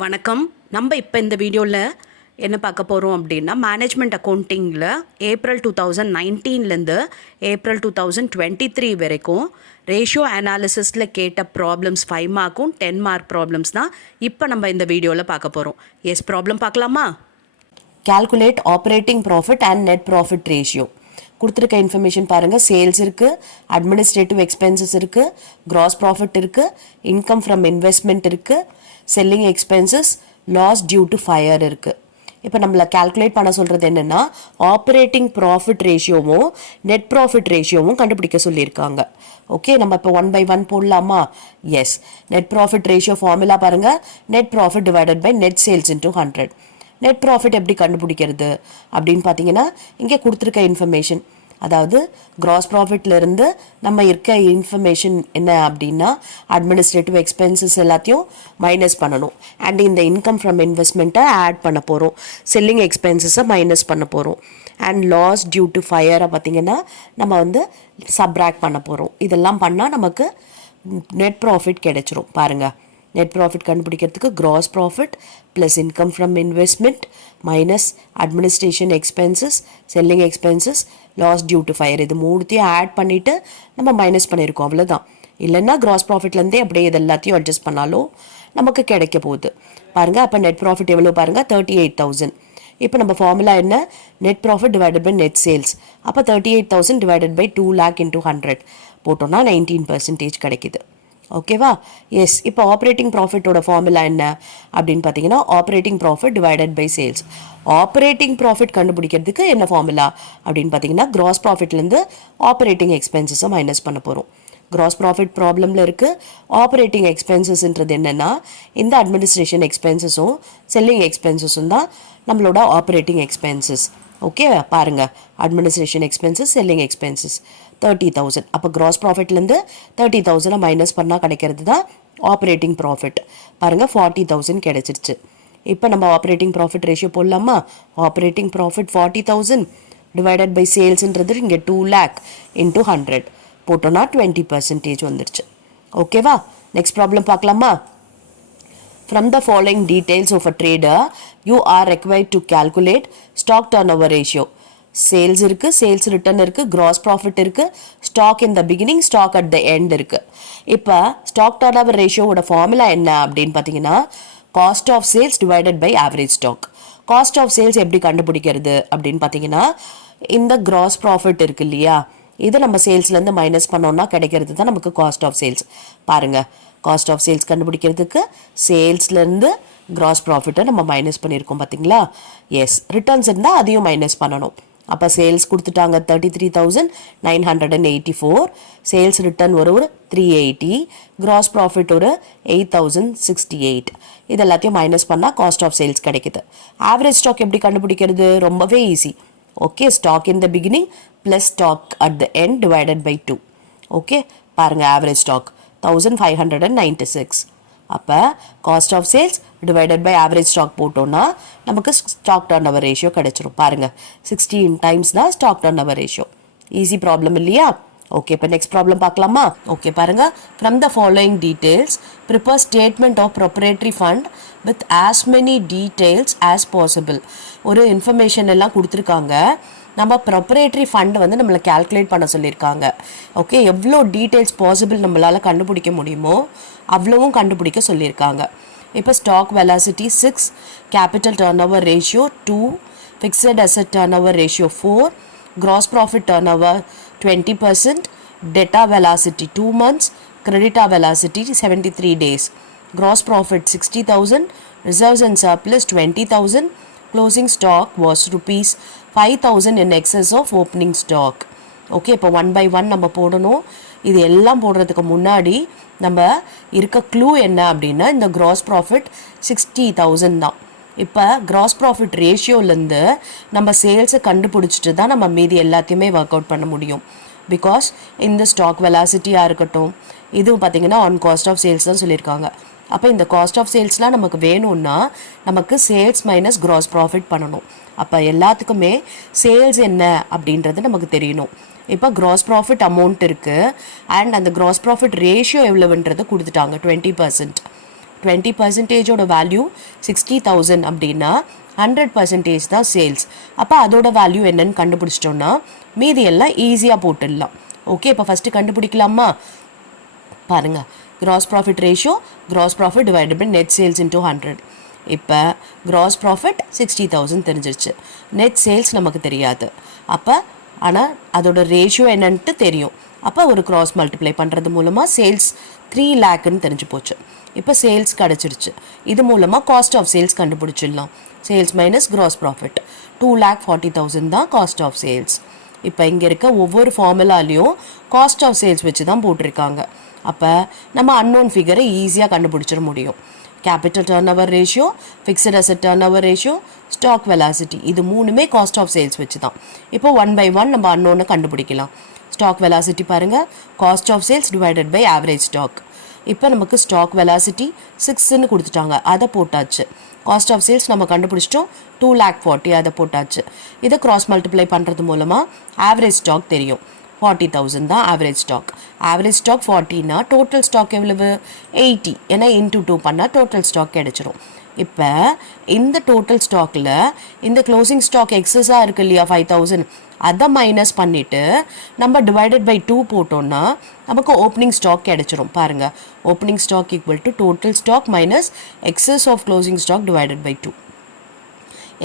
வணக்கம். நம்ம இப்போ இந்த வீடியோவில் என்ன பார்க்க போகிறோம் அப்படின்னா, மேனேஜ்மெண்ட் அக்கௌண்டிங்கில் ஏப்ரல் 2019லேருந்து ஏப்ரல் 2023 வரைக்கும் ரேஷியோ அனாலிசிஸில் கேட்ட ப்ராப்ளம்ஸ் 5 மார்க்கும் 10 மார்க் ப்ராப்ளம்ஸ் தான் இப்போ நம்ம இந்த வீடியோவில் பார்க்க போகிறோம். ப்ராப்ளம் பார்க்கலாமா? Calculate operating profit and net profit ratio. கொடுத்துருக்க இன்ஃபர்மேஷன் பாருங்கள். சேல்ஸ் இருக்குது, அட்மினிஸ்ட்ரேட்டிவ் எக்ஸ்பென்சஸ் இருக்குது, கிராஸ் ப்ராஃபிட் இருக்குது, இன்கம் ஃப்ரம் இன்வெஸ்ட்மெண்ட் இருக்குது, selling expenses, loss due to fire இருக்குது. இப்போ நம்மளை கால்குலேட் பண்ண சொல்கிறது என்னென்னா, ஆப்ரேட்டிங் ப்ராஃபிட் ரேஷியோவும் நெட் ப்ராஃபிட் ரேஷியோவும் கண்டுபிடிக்க சொல்லியிருக்காங்க. ஓகே, நம்ம இப்போ 1 by 1 போடலாமா? Yes. Net profit ratio formula பாருங்கள். Net profit divided by net sales into 100. Net profit எப்படி கண்டுபிடிக்கிறது அப்படின்னு பார்த்தீங்கன்னா, இங்கே கொடுத்துருக்க இன்ஃபர்மேஷன், அதாவது கிராஸ் ப்ராஃபிட்லேருந்து நம்ம இருக்க இன்ஃபர்மேஷன் என்ன அப்படின்னா, அட்மினிஸ்ட்ரேட்டிவ் எக்ஸ்பென்சஸ் எல்லாத்தையும் மைனஸ் பண்ணணும். அண்ட் இந்த இன்கம் ஃப்ரம் இன்வெஸ்ட்மெண்ட்டை ஆட் பண்ண போகிறோம். செல்லிங் எக்ஸ்பென்சஸை மைனஸ் பண்ண போகிறோம். அண்ட் லாஸ் டியூ டு ஃபயரை பார்த்தீங்கன்னா நம்ம வந்து சப்ராக்ட் பண்ண போகிறோம். இதெல்லாம் பண்ணால் நமக்கு நெட் ப்ராஃபிட் கிடைச்சிரும். பாருங்கள், நெட் ப்ராஃபிட் கண்டுபிடிக்கிறதுக்கு gross profit plus income from investment minus administration expenses, selling expenses, loss due to fire, இது மூணுத்தையும் ஆட் பண்ணிவிட்டு நம்ம மைனஸ் பண்ணியிருக்கோம். அவ்வளோதான். இல்லைன்னா கிராஸ் ப்ராஃபிட்லேருந்தே அப்படியே இது எல்லாத்தையும் அட்ஜஸ்ட் பண்ணாலும் நமக்கு கிடைக்க போகுது. பாருங்கள், அப்போ நெட் ப்ராஃபிட் எவ்வளோ பாருங்கள், 38,000. இப்போ நம்ம ஃபார்முலா என்ன? Net profit divided by net sales. அப்போ 38,000 டிவைடட் பை 2 lakh into 100 போட்டோம்னா 19% கிடைக்குது. ஓகேவா? எஸ். இப்போ ஆப்ரேட்டிங் ப்ராஃபிட்டோட ஃபார்முலா என்ன அப்படின்னு பார்த்தீங்கன்னா, operating profit divided by sales. Operating profit கண்டுபிடிக்கிறதுக்கு என்ன ஃபார்முலா அப்படின்னு பார்த்தீங்கன்னா, கிராஸ் ப்ராஃபிட்லேருந்து ஆப்ரேட்டிங் எக்ஸ்பென்சஸை மைனஸ் பண்ண போகிறோம். கிராஸ் ப்ராஃபிட் ப்ராப்ளமில் இருக்குது. ஆப்ரேட்டிங் எக்ஸ்பென்சஸ்ன்றது என்னென்னா, இந்த அட்மினிஸ்ட்ரேஷன் எக்ஸ்பென்சஸும் செல்லிங் எக்ஸ்பென்சஸும் தான் நம்மளோட ஆப்ரேட்டிங் எக்ஸ்பென்சஸ். ஓகே, பாருங்கள், அட்மினிஸ்ட்ரேஷன் எக்ஸ்பென்சஸ், செல்லிங் எக்ஸ்பென்சஸ் 30,000. அப்போ கிராஸ் ப்ராஃபிட்லேருந்து 30,000 மைனஸ் பண்ணால் கிடைக்கிறது தான் ஆப்ரேட்டிங் ப்ராஃபிட். பாருங்கள், 40,000 கிடைச்சிருச்சு. இப்போ நம்ம ஆப்ரேட்டிங் ப்ராஃபிட் ரேஷியோ போடலாமா? ஆப்ரேட்டிங் ப்ராஃபிட் 40,000 டிவைடட் பை சேல்ஸ்ன்றது இங்கே 2 lakh into 100 போட்டோன்னா 20% வந்துருச்சு. ஓகேவா? நெக்ஸ்ட் ப்ராப்ளம் பார்க்கலாமா? From the following details of a trader, you are required to calculate stock turnover ratio. Sales இருக்குது, சேல்ஸ் ரிட்டர்ன் இருக்குது, கிராஸ் ப்ராஃபிட் இருக்குது, stock in the beginning, stock at the end இருக்குது. இப்போ stock turnover ரேஷியோட formula என்ன அப்படின்னு பார்த்தீங்கன்னா, cost of sales divided by average stock. Cost of sales எப்படி கண்டுபிடிக்கிறது அப்படின்னு பார்த்தீங்கன்னா, இந்த கிராஸ் ப்ராஃபிட் இருக்கு இல்லையா, இதை நம்ம சேல்ஸ்லேருந்து மைனஸ் பண்ணோம்னா கிடைக்கிறது தான் நமக்கு காஸ்ட் ஆஃப் சேல்ஸ். பாருங்கள், காஸ்ட் ஆஃப் சேல்ஸ் கண்டுபிடிக்கிறதுக்கு சேல்ஸ்லேருந்து கிராஸ் ப்ராஃபிட்டை நம்ம மைனஸ் பண்ணியிருக்கோம். பார்த்தீங்களா? எஸ். ரிட்டர்ன்ஸ் இருந்தால் அதையும் மைனஸ் பண்ணணும். அப்போ சேல்ஸ் கொடுத்துட்டாங்க 33,984, சேல்ஸ் ரிட்டர்ன் ஒரு 380, கிராஸ் ப்ராஃபிட் ஒரு 8,068. இது எல்லாத்தையும் மைனஸ் பண்ணால் காஸ்ட் ஆஃப் சேல்ஸ் கிடைக்குது. ஆவரேஜ் ஸ்டாக் எப்படி கண்டுபிடிக்கிறது? ரொம்பவே easy. Okay, stock in the beginning plus stock at the end divided by 2. Okay, பாருங்கள், ஆவரேஜ் ஸ்டாக் 1596. அப்போ cost of sales divided by average stock போட்டோன்னா நமக்கு ஸ்டாக் டர்ன் ஓவர் ரேஷியோ கிடைச்சிரும். பாருங்கள், 16 times தான் stock turnover ratio. Easy problem இல்லையா? Okay, இப்போ next problem பார்க்கலாமா? ஓகே, பாருங்கள். From the following details prepare statement of proprietary fund with as many details as possible. ஒரு இன்ஃபர்மேஷன் எல்லாம் கொடுத்துருக்காங்க. நம்ம ப்ரொப்ரேட்டரி ஃபண்ட் வந்து நம்மளை கால்குலேட் பண்ண சொல்லியிருக்காங்க. ஓகே, எவ்வளோ டீட்டெயில்ஸ் பாசிபிள் நம்மளால் கண்டுபிடிக்க முடியுமோ அவ்வளவும் கண்டுபிடிக்க சொல்லியிருக்காங்க. இப்போ stock velocity 6, capital turnover ratio 2, fixed asset turnover ratio 4, gross profit turnover 20%, debtor velocity 2 months, creditor velocity 73 days, gross profit 60,000, reserves and surplus 20,000, closing stock was rupees 5,000 in excess of opening stock. Okay, இப்போ 1 by 1 நம்ம போடணும். இது எல்லாம் போடுறதுக்கு முன்னாடி நம்ம இருக்க clue என்ன அப்படின்னா, இந்த கிராஸ் ப்ராஃபிட் 60,000 தான். இப்போ கிராஸ் ப்ராஃபிட் ரேஷியோலேருந்து நம்ம சேல்ஸை கண்டுபிடிச்சிட்டு தான் நம்ம மீதி எல்லாத்தையுமே ஒர்க் அவுட் பண்ண முடியும். பிகாஸ் இந்த ஸ்டாக் வெலாசிட்டியாக இருக்கட்டும், இது பார்த்திங்கன்னா ஆன் காஸ்ட் ஆஃப் சேல்ஸ் தான் சொல்லியிருக்காங்க. அப்போ இந்த காஸ்ட் ஆஃப் சேல்ஸ்லாம் நமக்கு வேணும்னா நமக்கு சேல்ஸ் மைனஸ் கிராஸ் ப்ராஃபிட் பண்ணணும். அப்போ எல்லாத்துக்குமே சேல்ஸ் என்ன அப்படின்றது நமக்கு தெரியணும். இப்போ கிராஸ் ப்ராஃபிட் அமௌண்ட் இருக்குது அண்ட் அந்த கிராஸ் ப்ராஃபிட் ரேஷியோ எவ்வளவுன்றது கொடுத்துட்டாங்க 20%. 20%ஓட வேல்யூ 60,000 அப்படின்னா 100% தான் சேல்ஸ். அப்போ அதோட வேல்யூ என்னன்னு கண்டுபிடிச்சிட்டோம்னா மீதி எல்லாம் ஈஸியாக போட்டுடலாம். ஓகே, இப்போ ஃபஸ்ட்டு கண்டுபிடிக்கலாமா? பாருங்கள், gross profit ratio, gross profit divided by net sales into 100. இப்போ gross profit 60,000 தெரிஞ்சிருச்சு, நெட் சேல்ஸ் நமக்கு தெரியாது. அப்போ ஆனால் அதோட ரேஷியோ என்னன்ட்டு தெரியும். அப்போ ஒரு கிராஸ் மல்டிப்ளை பண்ணுறது மூலமாக சேல்ஸ் 3 lakhன்னு தெரிஞ்சு போச்சு. இப்போ சேல்ஸ் கிடச்சிருச்சு. இது மூலமாக காஸ்ட் ஆஃப் சேல்ஸ் கண்டுபிடிச்சிடலாம். சேல்ஸ் மைனஸ் கிராஸ் ப்ராஃபிட் 2,40,000 தான் காஸ்ட் ஆஃப் சேல்ஸ். இப்போ இங்கே இருக்க ஒவ்வொரு ஃபார்முலாலையும் காஸ்ட் ஆஃப் சேல்ஸ் வச்சு தான் போட்டிருக்காங்க. அப்போ நம்ம அன்னோன் ஃபிகரை ஈஸியாக கண்டுபிடிச்சிட முடியும். Capital turnover ratio, fixed asset turnover ratio, stock velocity, இது மூணுமே காஸ்ட் ஆஃப் சேல்ஸ் வச்சு தான். இப்போ 1 by 1 நம்ம அன்னோனை கண்டுபிடிக்கலாம். ஸ்டாக் வெலாசிட்டி பாருங்கள், cost of sales divided by average stock. இப்போ நமக்கு ஸ்டாக் வெலாசிட்டி 6ன்னு கொடுத்துட்டாங்க, அதை போட்டாச்சு. காஸ்ட் ஆஃப் சேல்ஸ் நம்ம கண்டுபிடிச்சிட்டோம் 2,40,000, அதை போட்டாச்சு. இதை கிராஸ் மல்டிப்ளை பண்ணுறது மூலமாக ஆவரேஜ் ஸ்டாக் தெரியும். 40,000 தான் ஆவரேஜ் ஸ்டாக். ஆவரேஜ் ஸ்டாக் 40னா டோட்டல் ஸ்டாக் எவ்வளவு? 80. ஏன்னா இன்டூ 2 பண்ணால் டோட்டல் ஸ்டாக் கிடச்சிரும். இப்போ இந்த டோட்டல் ஸ்டாக்கில் இந்த க்ளோசிங் ஸ்டாக் எக்ஸஸாக இருக்கு இல்லையா 5,000, அதை மைனஸ் பண்ணிவிட்டு நம்ம டிவைடட் பை 2 போட்டோம்னா நமக்கு ஓப்பனிங் ஸ்டாக் கிடச்சிரும். பாருங்கள், opening stock equal to total stock minus excess of closing stock divided by 2.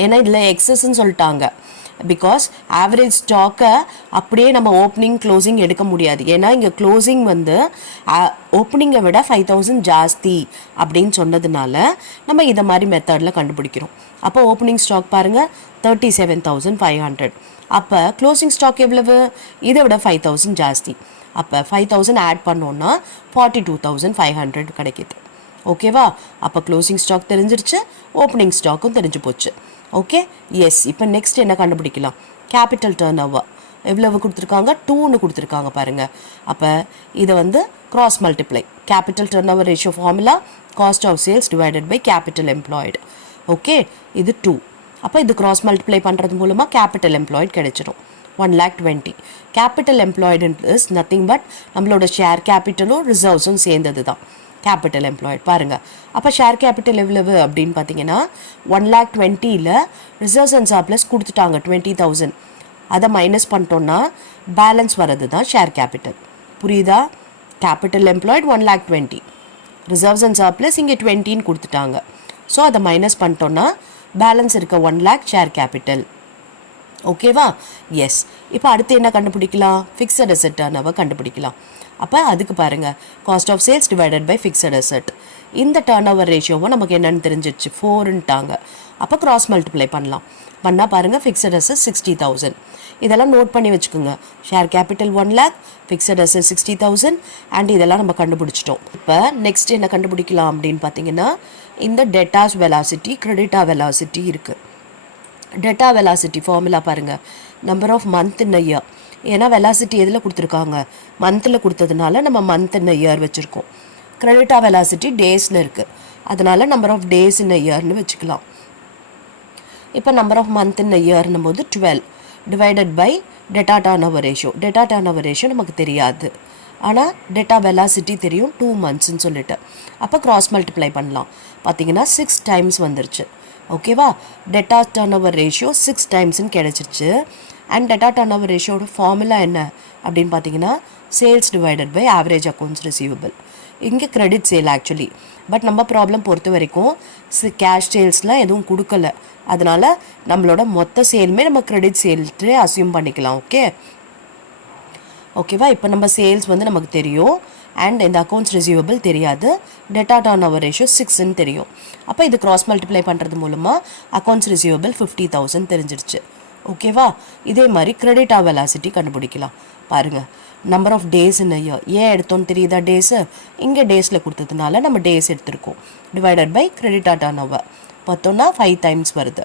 ஏன்னா இதில் எக்ஸஸ்ன்னு சொல்லிட்டாங்க. பிகாஸ் ஆவரேஜ் ஸ்டாக்கை அப்படியே நம்ம ஓப்பனிங் க்ளோசிங் எடுக்க முடியாது. ஏன்னா இங்கே க்ளோசிங் வந்து ஓப்பனிங்கை விட 5,000 ஜாஸ்தி அப்படின்னு சொன்னதுனால நம்ம இதை மாதிரி மெத்தடில் கண்டுபிடிக்கிறோம். அப்போ ஓப்பனிங் ஸ்டாக் பாருங்கள் 37,500. அப்போ க்ளோசிங் ஸ்டாக் எவ்வளவு? இதை விட 5,000 ஜாஸ்தி. அப்போ 5,000 ஆட் பண்ணோன்னா 42,500 கிடைக்கிது. ஓகேவா? அப்போ க்ளோசிங் ஸ்டாக் தெரிஞ்சிருச்சு, ஓப்பனிங் ஸ்டாக்கும் தெரிஞ்சு போச்சு. Okay, S. இப்போ நெக்ஸ்ட் என்ன கண்டுபிடிக்கலாம்? கேபிட்டல் டர்ன் ஓவர் எவ்வளவு கொடுத்துருக்காங்க? 2ன்னு கொடுத்துருக்காங்க பாருங்கள். அப்போ இதை வந்து cross multiply. Capital turnover ratio formula cost of sales divided by capital employed. Okay, இது 2. அப்போ இது கிராஸ் மல்டிப்ளை பண்ணுறது மூலமாக கேபிட்டல் எம்ப்ளாய்டு கிடைச்சிடும் 1,20,000. Capital employed is nothing but நம்மளோட ஷேர் கேபிட்டலும் ரிசர்வ்ஸும் சேர்ந்தது தான் கேபிட்டல் எம்ப்ளாய்டு. பாருங்கள், அப்போ ஷேர் கேபிட்டல் எவ்வளவு அப்படின்னு பார்த்தீங்கன்னா 1,20,000ல் ரிசர்வ்ஸ் அண்ட் சர்ப்ளஸ் கொடுத்துட்டாங்க 20,000. அதை மைனஸ் பண்ணிட்டோன்னா பேலன்ஸ் வர்றது தான் ஷேர் கேபிட்டல். புரியுதா? Capital employed 1,20,000, reserves and surplus இங்கே 20ன்னு கொடுத்துட்டாங்க. ஸோ அதை மைனஸ் பண்ணிட்டோன்னா பேலன்ஸ் இருக்க 1,00,000 ஷேர் கேபிட்டல். ஓகேவா? எஸ். இப்போ அடுத்து என்ன கண்டுபிடிக்கலாம்? ஃபிக்ஸட் அசெட் டர்ன் ஓவர் கண்டுபிடிக்கலாம். அப்போ அதுக்கு பாருங்கள், cost of sales divided by fixed asset. இந்த டர்ன் ஓவர் ரேஷியோவும் நமக்கு என்னென்னு தெரிஞ்சிடுச்சு, 4ன்ட்டாங்க. அப்போ கிராஸ் மல்டிப்ளை பண்ணலாம். பண்ணால் பாருங்கள், ஃபிக்ஸட் அசெட் 60,000. இதெல்லாம் நோட் பண்ணி வச்சுக்கோங்க. Share capital 1,00,000, fixed asset 60,000 and இதெல்லாம் நம்ம கண்டுபிடிச்சிட்டோம். இப்போ நெக்ஸ்ட் என்ன கண்டுபிடிக்கலாம் அப்படின்னு பார்த்தீங்கன்னா, இந்த டெட்டாஸ் வெலாசிட்டி, கிரெடிட்டா வெலாசிட்டி இருக்குது. டெட்டா வெலாசிட்டி ஃபார்முலா பாருங்கள், number of month in a year. ஏன்னா வெலாசிட்டி எதில் கொடுத்துருக்காங்க? மந்தில் கொடுத்ததுனால நம்ம மந்த் இன் அ இயர் வச்சுருக்கோம். கிரெடிட்டா வெலாசிட்டி டேஸில் இருக்குது, அதனால் number of days in a இயர்னு வச்சுக்கலாம். இப்போ number of month in a இயர்னும் போது 12 divided by debtor turnover ratio. Debtor turnover ratio நமக்கு தெரியாது, ஆனால் டெட்டா வெலாசிட்டி தெரியும் 2 monthsன்னு சொல்லிட்டு. அப்போ கிராஸ் மல்டிப்ளை பண்ணலாம். பார்த்தீங்கன்னா 6 times வந்துருச்சு. ஓகேவா? டெட்டா டர்ன் ஓவர் ரேஷியோ 6 timesன்னு கிடச்சிருச்சு. அண்ட் டெட்டா டர்ன் ஓவர் ரேஷியோட ஃபார்முலா என்ன அப்படின்னு பார்த்தீங்கன்னா, sales divided by average accounts receivable. இங்கே கிரெடிட் சேல் ஆக்சுவலி, பட் நம்ம ப்ராப்ளம் பொறுத்த வரைக்கும் கேஷ் சேல்ஸ்லாம் எதுவும் கொடுக்கல, அதனால் நம்மளோட மொத்த சேலுமே நம்ம கிரெடிட் சேல்ஸே அசியூம் பண்ணிக்கலாம். ஓகேவா? இப்போ நம்ம சேல்ஸ் வந்து நமக்கு தெரியும் அண்ட் இந்த அக்கௌண்ட்ஸ் ரிசீவபிள் தெரியாது. டெட்டா டர்ன் ஓவர் ரேஷியோ 6ன்னு தெரியும். அப்போ இது கிராஸ் மல்டிப்ளை பண்ணுறது மூலமாக அக்கௌண்ட்ஸ் ரிசீவபிள் 50,000 தெரிஞ்சிருச்சு. ஓகேவா? இதே மாதிரி கிரெடிட்டா வெலாசிட்டி கண்டுபிடிக்கலாம். பாருங்கள், number of days in year. ஏன் எடுத்தோன்னு தெரியுதா? டேஸு இங்கே டேஸில் கொடுத்ததுனால நம்ம டேஸ் எடுத்திருக்கோம். டிவைடட் பை கிரெடிட்டா டர்ன் ஓவர் பார்த்தோன்னா 5 times வருது.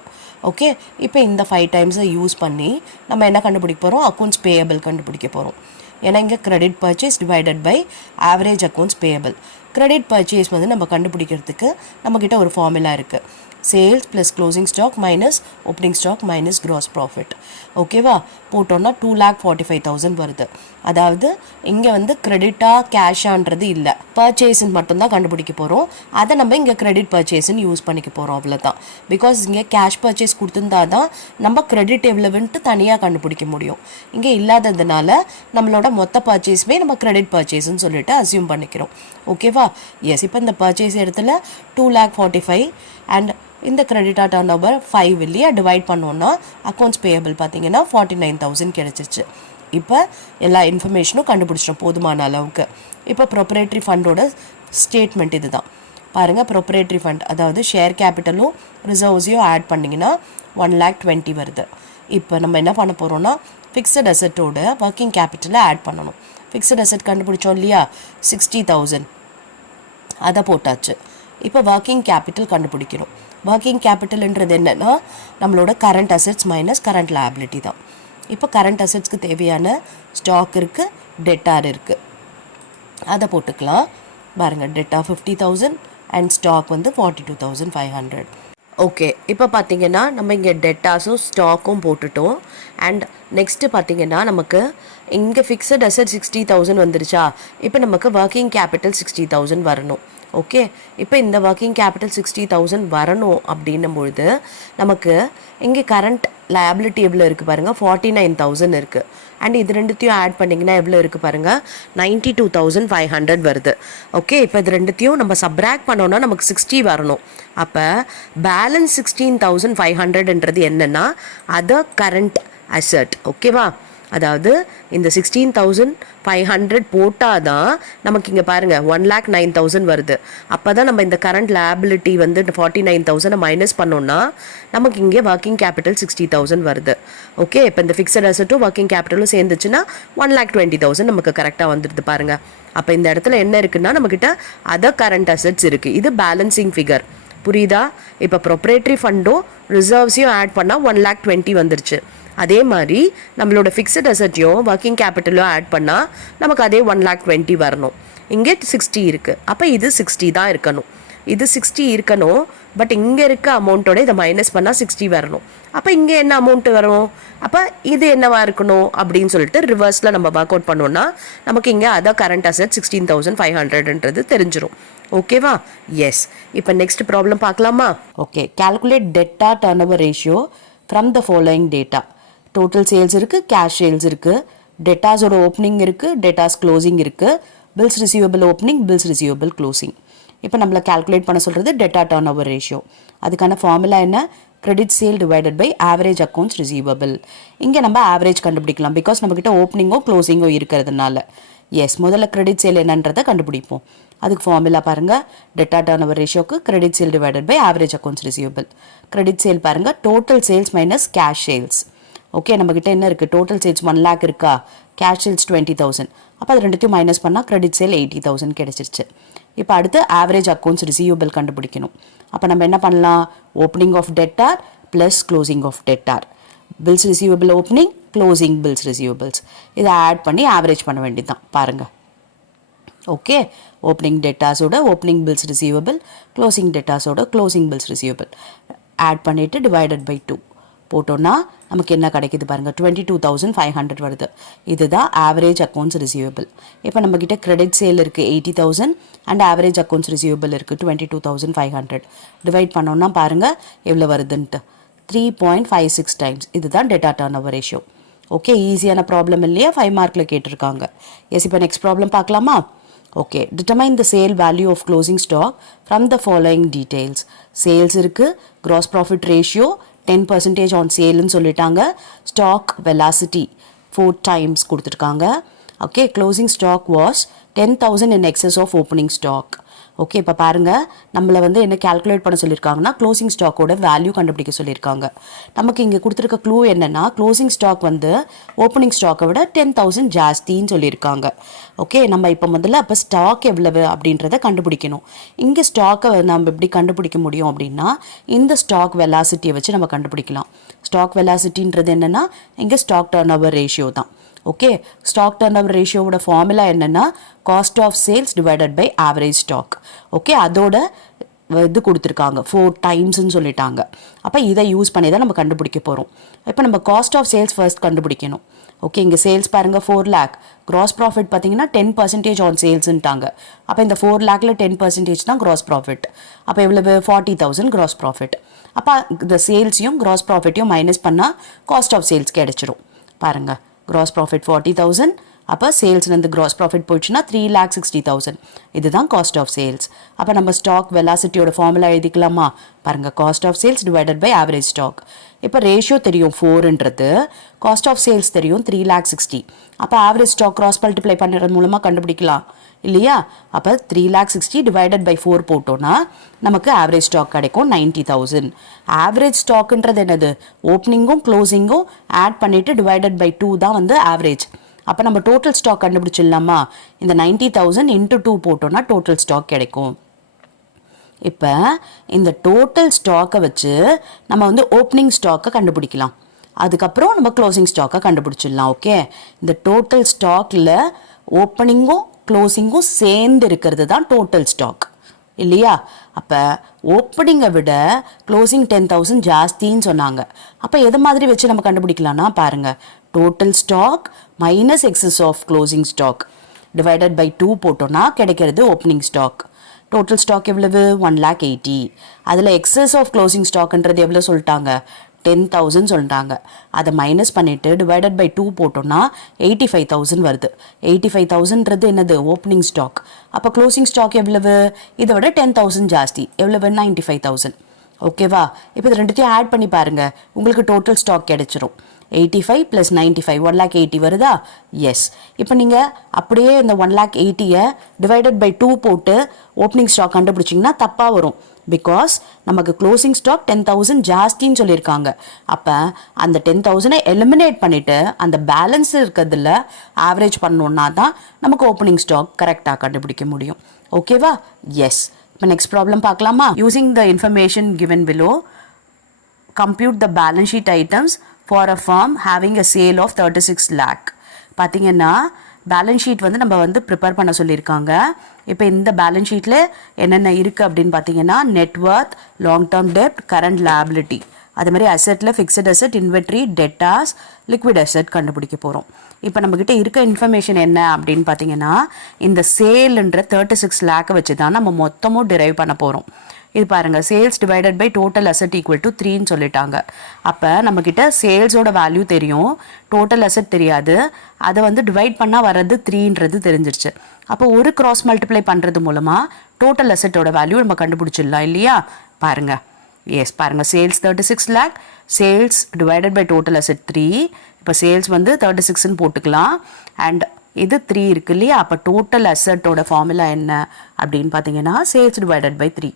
ஓகே, இப்போ இந்த 5 times யூஸ் பண்ணி நம்ம என்ன கண்டுபிடிக்க போகிறோம்? அக்கௌண்ட்ஸ் பேயபிள் கண்டுபிடிக்க போகிறோம். ஏன்னா இங்கே credit purchase divided by average accounts payable. Credit purchase வந்து நம்ம கண்டுபிடிக்கிறதுக்கு நம்மக்கிட்ட ஒரு ஃபார்முலா இருக்குது. Sales plus closing stock minus opening stock minus gross profit. ஓகேவா? போட்டோன்னா 2,45,000 வருது. அதாவது இங்கே வந்து கிரெடிட்டா கேஷான்றது இல்லை, பர்ச்சேஸ்ன்னு மட்டும்தான் கண்டுபிடிக்க போகிறோம். அதை நம்ம இங்கே கிரெடிட் பர்ச்சேஸ்ன்னு யூஸ் பண்ணிக்க போகிறோம், அவ்வளோதான். பிகாஸ் இங்கே கேஷ் பர்ச்சேஸ் கொடுத்துருந்தா தான் நம்ம கிரெடிட் எவ்வளவுன்ட்டு தனியாக கண்டுபிடிக்க முடியும். இங்கே இல்லாததுனால நம்மளோட மொத்த பர்ச்சேஸுமே நம்ம கிரெடிட் பர்ச்சேஸ்ன்னு சொல்லிட்டு அசியூம் பண்ணிக்கிறோம். ஓகேவா? எஸ். இப்போ இந்த பர்ச்சேஸ் இடத்துல 2,45,000 அண்ட் இந்த கிரெடிட்டா டர்ன் ஓவர் 5 இல்லையா, டிவைட் பண்ணோன்னா அக்கௌண்ட்ஸ் பேயபிள் பார்த்தீங்கன்னா 49,000 கிடைச்சிச்சு. இப்போ எல்லா இன்ஃபர்மேஷனும் கண்டுபிடிச்சிட்டோம் போதுமான அளவுக்கு. இப்போ ப்ரொப்ரேட்டரி ஃபண்டோட ஸ்டேட்மெண்ட் இது தான் பாருங்கள். ப்ரொப்ரேட்டரி ஃபண்ட் அதாவது ஷேர் கேபிட்டலும் ரிசர்வ்ஸையும் ஆட் பண்ணிங்கன்னா 1,20,000 வருது. இப்போ நம்ம என்ன பண்ண போகிறோம்னா ஃபிக்ஸட் அசட்டோட ஒர்க்கிங் கேபிட்டலை ஆட் பண்ணணும். ஃபிக்ஸட் அசட் கண்டுபிடிச்சோம் இல்லையா, 60,000, அதை போட்டாச்சு. இப்போ ஒர்க்கிங் கேபிட்டல் கண்டுபிடிக்கணும். ஒர்க்கிங் கேபிட்டல்ன்றது என்னென்னா நம்மளோட current assets minus current liability தான். இப்போ கரண்ட் அசெட்ஸ்க்கு தேவையான ஸ்டாக் இருக்குது, டெட்டார் இருக்குது, அதை போட்டுக்கலாம். பாருங்கள், டெட்டா 50,000 அண்ட் ஸ்டாக் வந்து 42,500. ஓகே, இப்போ பார்த்தீங்கன்னா நம்ம இங்கே டெட்டாஸும் ஸ்டாக்கும் போட்டுட்டோம். அண்ட் நெக்ஸ்ட்டு பார்த்தீங்கன்னா நமக்கு இங்கே ஃபிக்ஸட் அசெட் 60,000 வந்துருச்சா. இப்போ நமக்கு ஒர்க்கிங் கேபிட்டல் 60,000 வரணும். ஓகே, இப்போ இந்த ஒர்க்கிங் கேபிட்டல் 60,000 வரணும் அப்படின்னும் பொழுது நமக்கு இங்கே கரண்ட் லயபிலிட்டி எவ்வளோ இருக்குது பாருங்கள், 49,000 இருக்குது. அண்ட் இது ரெண்டுத்தையும் ஆட் பண்ணிங்கன்னா எவ்வளோ இருக்குது பாருங்கள், 92,500 வருது. ஓகே, இப்போ இது ரெண்டுத்தையும் நம்ம சப்ராக்ட் பண்ணோன்னா நமக்கு 60 வரணும். அப்போ பேலன்ஸ் 16,500ன்றது என்னென்னா அதர் கரண்ட் அசட். ஓகேவா? அதாவது இந்த 16,500 போட்டால் தான் நமக்கு இங்கே பாருங்கள் 1,09,000 வருது. அப்போ தான் நம்ம இந்த கரண்ட் லைபிலிட்டி வந்து 49,000 மைனஸ் பண்ணோன்னா நமக்கு இங்கே ஒர்க்கிங் கேபிட்டல் 60,000 வருது. ஓகே, இப்போ இந்த ஃபிக்ஸட் அசட்டும் ஒர்க்கிங் கேபிட்டலும் சேர்ந்துச்சுன்னா 1,20,000 நமக்கு கரெக்டாக வந்துடுது பாருங்கள். அப்போ இந்த இடத்துல என்ன இருக்குன்னா நம்மக்கிட்ட அதர் கரண்ட் அசட்ஸ் இருக்குது. இது பேலன்சிங் ஃபிகர். புரியுதா? இப்போ ப்ரொப்ரேட்டரி ஃபண்டும் ரிசர்வ்ஸையும் ஆட் பண்ணால் 1,20,000 வந்துருச்சு. அதே மாதிரி நம்மளோட ஃபிக்ஸட் அசட்டையும் ஒர்க்கிங் கேபிட்டலும் ஆட் பண்ணால் நமக்கு அதே 1,20,000 வரணும். இங்கே 60 இருக்குது. அப்போ இது 60 தான் இருக்கணும். இது 60 இருக்கணும். பட் இங்கே இருக்க அமௌண்ட்டோட இதை மைனஸ் பண்ணால் 60 வரணும். அப்போ இங்கே என்ன அமௌண்ட்டு வரும்? அப்போ இது என்னவா இருக்கணும் அப்படின்னு சொல்லிட்டு ரிவர்ஸில் நம்ம ஒர்க் அவுட் பண்ணோன்னா நமக்கு இங்கே அதான் கரண்ட் அசட் 16,500ன்றது தெரிஞ்சிடும். ஓகேவா? எஸ். இப்போ நெக்ஸ்ட் ப்ராப்ளம் பார்க்கலாமா? Okay, calculate debtor turnover ratio from the following data. Total sales இருக்குது, கேஷ் சேல்ஸ் இருக்குது, டெட்டாஸோட ஓப்பனிங் இருக்குது, டெட்டாஸ் க்ளோசிங் இருக்குது, bills receivable opening, bills receivable closing. இப்போ நம்மளை கால்குலேட் பண்ண சொல்கிறது டெட்டா டர்ன் ஓவர் ரேஷியோ. அதுக்கான ஃபார்முலா என்ன? Credit sale divided by average accounts receivable. இங்கே நம்ம ஆவரேஜ் கண்டுபிடிக்கலாம் பிகாஸ் நம்மக்கிட்ட ஓப்பனிங்கோ க்ளோசிங்கோ இருக்கிறதுனால. எஸ், முதல்ல கிரெடிட் சேல் என்னன்றதை கண்டுபிடிப்போம். அதுக்கு ஃபார்முலா பாருங்கள், டெட்டா டர்ன் ஓவர் ரேஷியோக்கு credit sale divided by average accounts receivable. Credit sale பாருங்கள், total sales minus cash sales. Okay, நம்மக்கிட்ட என்ன இருக்குது? டோட்டல் சேல்ஸ் 1 lakh இருக்கா, கேஷ் சேல்ஸ் 20,000. அப்போ அது ரெண்டுத்தையும் மைனஸ் பண்ணால் கிரெடிட் சேல் 80,000 கிடைச்சிருச்சு. இப்போ அடுத்து ஆவரேஜ் அக்கௌண்ட்ஸ் ரிசீவபிள் கண்டுபிடிக்கணும். அப்போ நம்ம என்ன பண்ணலாம்? Opening of debtor plus closing of debtor, bills receivable opening, closing bills receivables, இதை ஆட் பண்ணி ஆவரேஜ் பண்ண வேண்டியது தான். பாருங்கள். ஓகே, ஓப்பனிங் டெட்டாஸோட ஓப்பனிங் பில்ஸ் ரிசீவபிள், க்ளோசிங் டெட்டாஸோட க்ளோசிங் பில்ஸ் ரிசீவபிள் ஆட் பண்ணிவிட்டு டிவைடட் பை 2 போட்டோன்னா நமக்கு என்ன கிடைக்குது பாருங்கள், 22,500 வருது. இதுதான் ஆவரேஜ் அக்கௌண்ட்ஸ் ரிசீவபிள். இப்போ நம்மக்கிட்ட கிரெடிட் சேல் இருக்குது 80,000 அண்ட் ஆவரேஜ் அக்கௌண்ட்ஸ் ரிசீவபிள் இருக்குது 22,500. டிவைட் பண்ணோன்னா பாருங்கள் எவ்வளோ வருதுன்ட்டு, 3.56 டைம்ஸ். இதுதான் debtor turnover ratio. Okay, ஈஸியான ப்ராப்ளம் இல்லையா? 5 மார்க்கில் கேட்டிருக்காங்க. எஸ், இப்போ நெக்ஸ்ட் ப்ராப்ளம் பார்க்கலாமா? Okay, determine the sale value of closing stock from the following details. Sales இருக்குது, கிராஸ் ப்ராஃபிட் ரேஷியோ 10% ஆன் சேல்னு சொல்லிட்டாங்க, ஸ்டாக் வெலாசிட்டி 4 times கொடுத்துருக்காங்க. Okay, closing stock was 10,000 in excess of opening stock. Okay, இப்போ பாருங்கள், நம்மளை வந்து என்ன கால்குலேட் பண்ண சொல்லியிருக்காங்கன்னா க்ளோசிங் ஸ்டாக்கோட வேல்யூ கண்டுபிடிக்க சொல்லியிருக்காங்க. நமக்கு இங்கே கொடுத்துருக்க க்ளூ என்னென்னா க்ளோசிங் ஸ்டாக் வந்து ஓப்பனிங் ஸ்டாக்கை விட 10,000 ஜாஸ்தின்னு சொல்லியிருக்காங்க. ஓகே, நம்ம இப்போ முதல்ல அப்போ ஸ்டாக் எவ்வளவு அப்படின்றத கண்டுபிடிக்கணும். இங்கே ஸ்டாக்கை நம்ம எப்படி கண்டுபிடிக்க முடியும் அப்படின்னா இந்த ஸ்டாக் வெலாசிட்டியை வச்சு நம்ம கண்டுபிடிக்கலாம். ஸ்டாக் வெலாசிட்டின்றது என்னென்னா இங்கே ஸ்டாக் டர்ன் ஓவர் ரேஷியோ தான். ஓகே, ஸ்டாக் டர்ன் ஓவர் ரேஷியோவோட ஃபார்முலா என்னென்னா cost of sales divided by average stock. Okay, அதோட இது கொடுத்துருக்காங்க 4 டைம்ஸ்ன்னு சொல்லிட்டாங்க. அப்போ இதை யூஸ் பண்ணி தான் நம்ம கண்டுபிடிக்க போகிறோம். இப்போ நம்ம காஸ்ட் ஆஃப் சேல்ஸ் ஃபர்ஸ்ட் கண்டுபிடிக்கணும். ஓகே, இங்கே சேல்ஸ் பாருங்கள் 4 lakh, கிராஸ் ப்ராஃபிட் பார்த்தீங்கன்னா 10% ஆன் சேல்ஸ்ன்ட்டாங்க. அப்போ இந்த 4 lakhல 10% தான் கிராஸ் ப்ராஃபிட். அப்போ எவ்வளவு 40,000 கிராஸ் ப்ராஃபிட். அப்போ இந்த சேல்ஸையும் கிராஸ் ப்ராஃபிட்டையும் மைனஸ் பண்ணால் காஸ்ட் ஆஃப் சேல்ஸ் கிடைச்சிரும். பாருங்கள், கிராஸ் ப்ராஃபிட் 40,000, அப்போ சேல்ஸ்லேருந்து கிராஸ் ப்ராஃபிட் போயிடுச்சுன்னா 3,60,000. இதுதான் காஸ்ட் ஆஃப் சேல்ஸ். அப்போ நம்ம ஸ்டாக் வெலாசிட்டியோட ஃபார்முலா எழுதிக்கலாமா? பாருங்கள், cost of sales divided by average stock. இப்போ ரேஷியோ தெரியும் 4ன்றது, காஸ்ட் ஆஃப் சேல்ஸ் தெரியும் 3,60,000. அப்போ ஆவரேஜ் ஸ்டாக் கிராஸ் மல்டிப்ளை பண்ணுறது மூலமாக கண்டுபிடிக்கலாம் இல்லையா? அப்போ 3,60,000 டிவைடட் பை 4 போட்டோன்னா நமக்கு ஆவரேஜ் ஸ்டாக் கிடைக்கும் 90,000. ஆவரேஜ் ஸ்டாக்குன்றது என்னது? ஓப்பனிங்கும் க்ளோசிங்கும் ஆட் பண்ணிவிட்டு டிவைடட் பை 2 தான் வந்து ஆவரேஜ். அப்போ நம்ம டோட்டல் ஸ்டாக் கண்டுபிடிச்சிடலாமா? இந்த 90,000 இன்ட்டு 2 போட்டோன்னா டோட்டல் ஸ்டாக் கிடைக்கும். இப்போ இந்த டோட்டல் ஸ்டாக்கை வச்சு நம்ம வந்து ஓப்பனிங் ஸ்டாக்கை கண்டுபிடிக்கலாம். அதுக்கப்புறம் நம்ம க்ளோசிங் ஸ்டாக்கை கண்டுபிடிச்சிடலாம். ஓகே, இந்த டோட்டல் ஸ்டாக்கில் ஓப்பனிங்கும் க்ளோசிங்கும் சேர்ந்து இருக்கிறது தான் டோட்டல் ஸ்டாக் இல்லையா? அப்போ ஓப்பனிங்கை விட க்ளோசிங் 10,000 ஜாஸ்தின்னு சொன்னாங்க. அப்போ எது மாதிரி வச்சு நம்ம கண்டுபிடிக்கலாம்னா பாருங்கள், total stock minus excess of closing stock divided by 2 போட்டோன்னா கிடைக்கிறது ஓப்பனிங் ஸ்டாக். டோட்டல் ஸ்டாக் எவ்வளவு 1,80,000. அதில் எக்ஸஸ் ஆஃப் க்ளோசிங் ஸ்டாக்ன்றது எவ்வளோ சொல்லிட்டாங்க? 10,000 சொல்லிட்டாங்க. அதை மைனஸ் பண்ணிவிட்டு டிவைடட் பை 2 போட்டோன்னா 85,000 வருது. 85,000ன்றது என்னது? Opening stock. அப்போ க்ளோசிங் ஸ்டாக் எவ்வளவு? இதை விட 10,000 ஜாஸ்தி. எவ்வளவு? 95,000. ஓகேவா? இப்போ இது ரெண்டுத்தையும் ஆட் பண்ணி பாருங்கள், உங்களுக்கு டோட்டல் ஸ்டாக் கிடைச்சிரும். 85 + 95 1,80,000 வருதா? எஸ். இப்போ நீங்கள் அப்படியே இந்த 1,80,000 டிவைடட் பை 2 போட்டு ஓப்பனிங் ஸ்டாக் கண்டுபிடிச்சிங்கன்னா தப்பாக வரும். பிகாஸ் நமக்கு க்ளோசிங் ஸ்டாக் 10,000 ஜாஸ்தின்னு சொல்லியிருக்காங்க. அப்போ அந்த 10,000 எலிமினேட் பண்ணிவிட்டு அந்த பேலன்ஸ் இருக்கிறதுல ஆவரேஜ் பண்ணோன்னா தான் நமக்கு ஓப்பனிங் ஸ்டாக் கரெக்டாக கண்டுபிடிக்க முடியும். ஓகேவா? எஸ். இப்போ நெக்ஸ்ட் ப்ராப்ளம் பார்க்கலாமா? Using the information given below, compute the balance sheet items for a firm having a sale of 36 lakh. பார்த்தீங்கன்னா பேலன்ஸ் ஷீட் வந்து நம்ம வந்து ப்ரிப்பேர் பண்ண சொல்லியிருக்காங்க. இப்போ இந்த பேலன்ஸ் ஷீட்டில் என்னென்ன இருக்குது அப்படின்னு பார்த்தீங்கன்னா நெட்வொர்த், லாங் டேர்ம் டெப்ட், கரண்ட் லியாபிலிட்டி, அது மாதிரி அசெட்டில் fixed asset, inventory, debtors, liquid asset கண்டுபிடிக்க போகிறோம். இப்போ நம்மக்கிட்ட இருக்க இன்ஃபர்மேஷன் என்ன அப்படின்னு பார்த்தீங்கன்னா இந்த சேல்ன்ற 36 lakh வச்சு தான் நம்ம மொத்தமும் டிரைவ் பண்ண போகிறோம். இது பாருங்கள், sales divided by total asset equal to 3ன்னு சொல்லிட்டாங்க. அப்போ நம்மக்கிட்ட சேல்ஸோட வேல்யூ தெரியும், டோட்டல் அசெட் தெரியாது. அதை வந்து டிவைட் பண்ணால் வர்றது 3ன்றது தெரிஞ்சிருச்சு. அப்போ ஒரு கிராஸ் மல்டிப்ளை பண்ணுறது மூலமாக டோட்டல் அசெட்டோட வேல்யூ நம்ம கண்டுபிடிச்சிடலாம் இல்லையா? பாருங்கள், எஸ் பாருங்கள், sales 36 lakh, sales divided by total asset 3. இப்போ சேல்ஸ் வந்து 36ன்னு போட்டுக்கலாம். அண்ட் இது 3 இருக்கு இல்லையா? அப்போ டோட்டல் அசெட்டோட ஃபார்முலா என்ன அப்படின்னு பார்த்தீங்கன்னா சேல்ஸ் டிவைடட் பை 3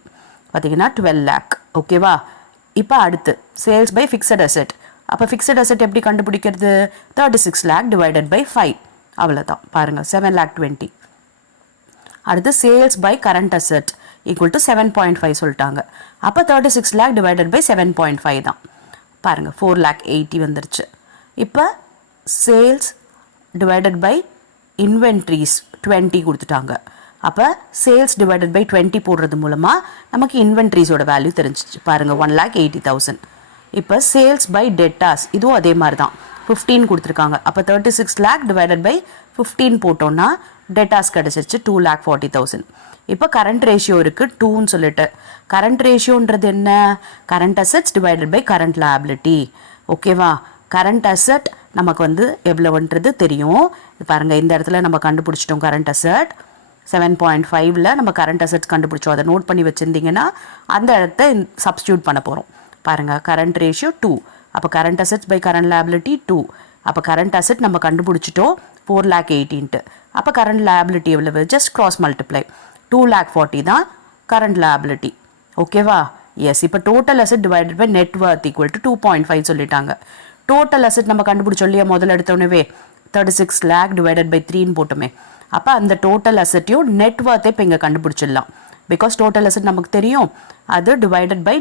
பார்த்தீங்கன்னா 12 lakh. ஓகேவா? இப்போ அடுத்து சேல்ஸ் பை ஃபிக்ஸட் அசெட். அப்போ ஃபிக்ஸட் அசெட் எப்படி கண்டுபிடிக்கிறது? 36 lakh டிவைடட் பை 5. அவ்வளோதான். பாருங்கள், 7,20,000. அடுத்து sales by current asset equal to 7.5 சொல்லிட்டாங்க. அப்போ 36 lakh டிவைடட் பை 7.5 தான். பாருங்கள், 4,80,000 வந்துருச்சு. இப்போ சேல்ஸ் டிவைடட் பை இன்வென்ட்ரிஸ் 20 கொடுத்துட்டாங்க. அப்போ சேல்ஸ் டிவைடட் பை 20 போடுறது மூலமாக நமக்கு இன்வென்ட்ரிஸோட வேல்யூ தெரிஞ்சிச்சு. பாருங்கள், 1,80,000. இப்போ சேல்ஸ் பை டெட்டாஸ், இதுவும் அதே மாதிரி தான் 15 கொடுத்துருக்காங்க. அப்போ 36 lakh டிவைடட் பை 15 போட்டோன்னா டெட்டாஸ் கிடச்சிருச்சு 2,40,000. இப்போ கரண்ட் ரேஷியோ இருக்குது 2ன்னு சொல்லிட்டு. கரண்ட் ரேஷியோன்றது என்ன? Current assets divided by current liability. ஓகேவா? கரண்ட் அசெட் நமக்கு வந்து எவ்வளோன்றது தெரியும். பாருங்கள், இந்த இடத்துல நம்ம கண்டுபிடிச்சிட்டோம் கரண்ட் அசெட் 7.5ல் நம்ம கரண்ட் அசெட்ஸ் கண்டுபிடிச்சோம். அதை நோட் பண்ணி வச்சுருந்தீங்கன்னா அந்த இடத்த சப்ஸ்டியூட் பண்ண போகிறோம். பாருங்கள், கரண்ட் ரேஷியோ 2. அப்போ current assets by current liability 2. அப்போ கரண்ட் அசெட் நம்ம கண்டுபிடிச்சிட்டோம் 4,80,000. அப்போ கரண்ட் லியாபிலிட்டி எவ்வளவு? ஜஸ்ட் கிராஸ் மல்டிப்ளை 2,40,000 தான் கரண்ட் லியாபிலிட்டி. ஓகேவா? எஸ். இப்போ total asset divided by net worth equal to 2.5 சொல்லிட்டாங்க. டோட்டல் அசெட் நம்ம கண்டுபிடிச்சோம் இல்லையா? முதல்ல எடுத்தோடனே 36 lakh டிவைடட் பை 3ன்னு போட்டோமே. அப்போ அந்த டோட்டல் அசெட்டையும் நெட்வொர்த்தை இப்போ இங்கே கண்டுபிடிச்சிடலாம். பிகாஸ் டோட்டல் அசெட் நமக்கு தெரியும், அது டிவைடட் பை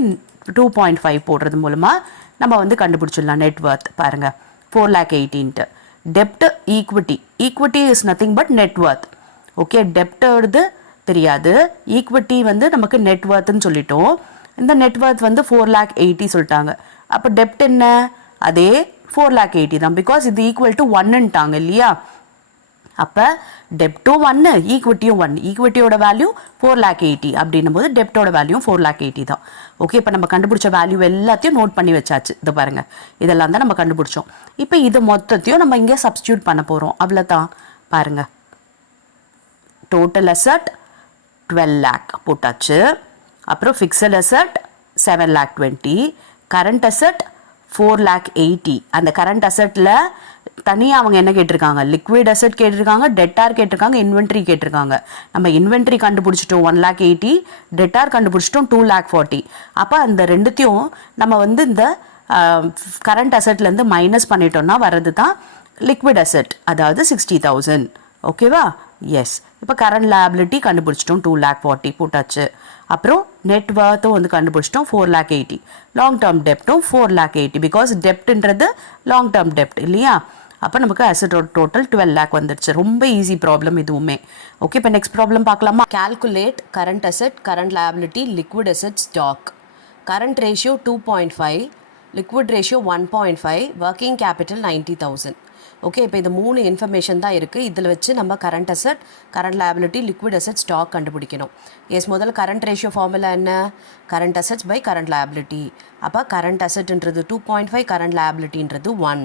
2.5 போடுறது மூலமாக நம்ம வந்து கண்டுபிடிச்சிடலாம் நெட்வொர்த். பாருங்கள், 4,80,000. டெப்ட் equity, equity is nothing but net worth. Okay, டெப்ட்டோடது தெரியாது. ஈக்விட்டி வந்து நமக்கு நெட்வொர்த்துன்னு சொல்லிட்டோம். இந்த நெட்வொர்த் வந்து 4,80,000 சொல்லிட்டாங்க. அப்போ டெப்ட் என்ன, அதே 4,80,000 தான். பிகாஸ் இது ஈக்குவல் டு 1ன்ட்டாங்க இல்லையா. அப்போ டெப்ட்டும் 1, ஈக்விட்டியும் 1. ஈக்விட்டியோட வேல்யூ 4,80,000 அப்படின்னும் போது டெப்டோட வேல்யூ 4,80,000 தான். ஓகே, இப்போ நம்ம கண்டுபிடிச்ச வேல்யூ எல்லாத்தையும் நோட் பண்ணி வச்சாச்சு. இதை பாருங்கள், இதெல்லாம் தான் நம்ம கண்டுபிடிச்சோம். இப்போ இது மொத்தத்தையும் நம்ம இங்கே சப்ஸ்டியூட் பண்ண போகிறோம். அவ்வளோதான். பாருங்கள், டோட்டல் அசட் 12 lakh போட்டாச்சு. அப்புறம் ஃபிக்ஸட் அசட் 7,20,000, கரண்ட் அசட் 4,80,000. அந்த கரண்ட் அசட்டில் தனியாக அவங்க என்ன கேட்டிருக்காங்க, லிக்விட் அசட் கேட்டிருக்காங்க, டெட்டார் கேட்டிருக்காங்க, இன்வென்ட்ரி கேட்டிருக்காங்க. நம்ம இன்வென்ட்ரி கண்டுபிடிச்சிட்டோம் 1,80,000, டெட்டார் கண்டுபிடிச்சிட்டோம் 2,40,000. அப்போ அந்த ரெண்டுத்தையும் நம்ம வந்து இந்த கரண்ட் அசட்லேருந்து மைனஸ் பண்ணிட்டோம்னா வர்றது தான் லிக்விட் அசட், அதாவது 60,000. ஓகேவா? எஸ். இப்போ கரண்ட் லைபிலிட்டி கண்டுபிடிச்சிட்டோம் 2,40,000 போட்டாச்சு. அப்புறம் நெட் வர்த்தும் வந்து கண்டுபிடிச்சிட்டோம் 4,80,000. லாங் டேர்ம் டெப்ட்டும் 4,80,000, பிகாஸ் டெப்ட்ன்றது லாங் டேர்ம் டெப்ட் இல்லையா. அப்போ நமக்கு அசட்டோட டோட்டல் 12 lakh வந்துடுச்சு. ரொம்ப ஈஸி ப்ராப்ளம் இதுவுமே. ஓகே, இப்போ நெக்ஸ்ட் ப்ராப்ளம் பார்க்கலாமா. Calculate current asset, current liability, liquid asset, stock. Current ratio 2.5, liquid ratio 1.5, working capital 90,000. Okay, இப்போ இந்த 3 இன்ஃபர்மேஷன் தான் இருக்குது. இதில் வச்சு நம்ம current asset, current liability, liquid asset, stock கண்டுபிடிக்கணும். எஸ், முதல்ல கரண்ட் ரேஷியோ ஃபார்முலா என்ன, current assets by current liability. அப்போ கரண்ட் அசட்ன்றது 2.5, கரண்ட் லைபிலிட்டின்றது 1.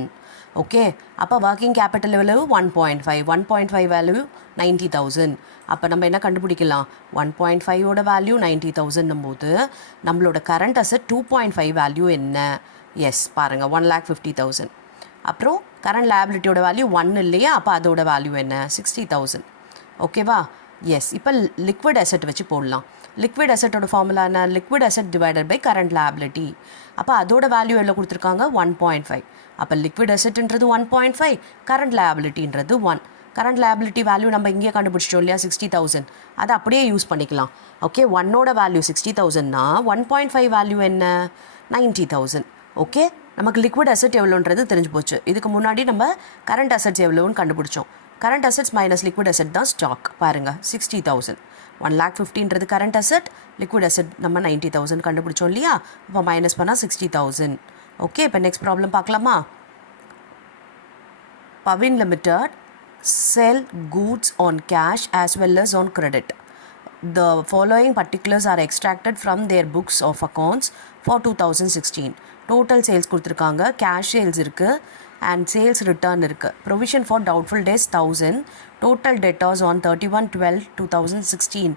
ஓகே, அப்போ ஒர்க்கிங் கேபிட்டல் வேல்யூ 1.5, 1.5 வேல்யூ 90,000. அப்போ நம்ம என்ன கண்டுபிடிக்கலாம், 1.5ஓட வேல்யூ 90,000 போது நம்மளோட கரண்ட் அசட் 2.5 வேல்யூ என்ன. எஸ், பாருங்கள், 1,50,000. அப்புறம் கரண்ட் லைபிலிட்டியோட வேல்யூ 1 இல்லையா, அப்போ அதோட வேல்யூ என்ன, 60,000. ஓகேவா? எஸ். இப்போ லிக்விட் அசட் வச்சு போடலாம். லிக்விட் அசட்டோட ஃபார்முலா என்ன, liquid asset divided by current liability. அப்போ அதோட வேல்யூ எவ்வளோ கொடுத்துருக்காங்க, 1.5. அப்போ லிக்விட் அசட்ன்றது 1.5, கரண்ட் லைபிலிட்டின்றது 1. கரண்ட் லைபிலிட்டி வேல்யூ நம்ம இங்கே கண்டுபிடிச்சிட்டோம் இல்லையா, 60,000. அதை அப்படியே யூஸ் பண்ணிக்கலாம். ஓகே, 1ஓட வேல்யூ 60,000னா 1.5 வேல்யூ என்ன, 90,000. ஓகே, நமக்கு லிக்விட் அசட் எவ்வளோன்றது தெரிஞ்சு போச்சு. இதுக்கு முன்னாடி நம்ம கரண்ட் அசட்ஸ் எவ்வளோன்னு கண்டுபிடிச்சோம். Current assets minus liquid asset தான் ஸ்டாக். பாருங்கள், 60,000. 1,50,000ன்றது கரண்ட் அசட், லிக்விட் அசட் நம்ம 90,000 கண்டுபிடிச்சோம் இல்லையா. இப்போ மைனஸ் பண்ணால் 60,000. ஓகே, இப்போ நெக்ஸ்ட் ப்ராப்ளம் பார்க்கலாமா. Bhavin limited sell goods on cash as well as on credit. The following particulars are extracted from their books of accounts for 2016. Total sales கொடுத்துருக்காங்க, cash sales இருக்குது and sales return இருக்குது. Provision for doubtful days 1,000. Total debtors on 31/12/2016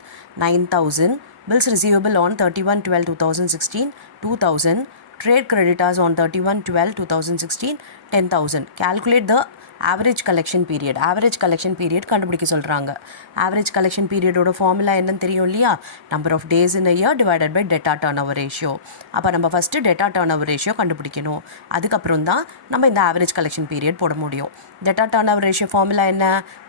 9,000. Bills receivable on 31/12/2016 2,000. Trade creditors on 31/12/2016 10,000. Calculate the average collection period. Average collection period கண்டுபிடிக்க சொல்கிறாங்க. Average collection பீரியடோட formula என்னன்னு தெரியும் இல்லையா, number of days in a year divided by debtor turnover ratio. அப்போ நம்ம first debtor turnover ratio கண்டுபிடிக்கணும். அதுக்கப்புறம் தான் நம்ம இந்த ஆவரேஜ் கலெக்ஷன் பீரியட் போட முடியும். Debtor turnover ratio formula என்ன,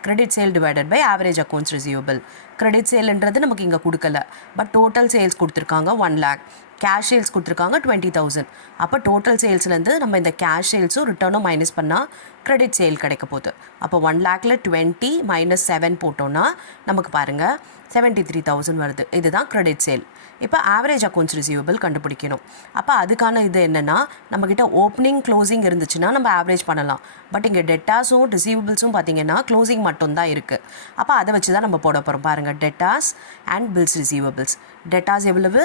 credit sale divided by average accounts receivable. Credit சேல்ன்றது நமக்கு இங்கே கொடுக்கல, பட் டோட்டல் சேல்ஸ் கொடுத்துருக்காங்க 1 lakh. கேஷ் சேல்ஸ் கொடுத்துருக்காங்க 20,000. அப்போ டோட்டல் சேல்ஸ்லேருந்து நம்ம இந்த கேஷ் சேல்ஸும் ரிட்டர்னும் மைனஸ் பண்ணால் கிரெடிட் சேல் கிடைக்க போகுது. அப்போ 1 lakhல 20 மைனஸ் 7 போட்டோன்னா நமக்கு பாருங்கள் 73,000 வருது. இதுதான் கிரெடிட் சேல். இப்போ ஆவரேஜ் அக்கௌண்ட்ஸ் ரிசீவபிள் கண்டுபிடிக்கணும். அப்போ அதுக்கான இது என்னென்னா, நம்மக்கிட்ட ஓப்பனிங் க்ளோசிங் இருந்துச்சுன்னா நம்ம ஆவரேஜ் பண்ணலாம். பட் இங்கே டெட்டாஸும் ரிசீவபிள்ஸும் பார்த்தீங்கன்னா க்ளோசிங் மட்டும்தான் இருக்குது. அப்போ அதை வச்சு தான் நம்ம போட போகிறோம். பாருங்கள், debtors and bills receivables. Debtors எவ்வளவு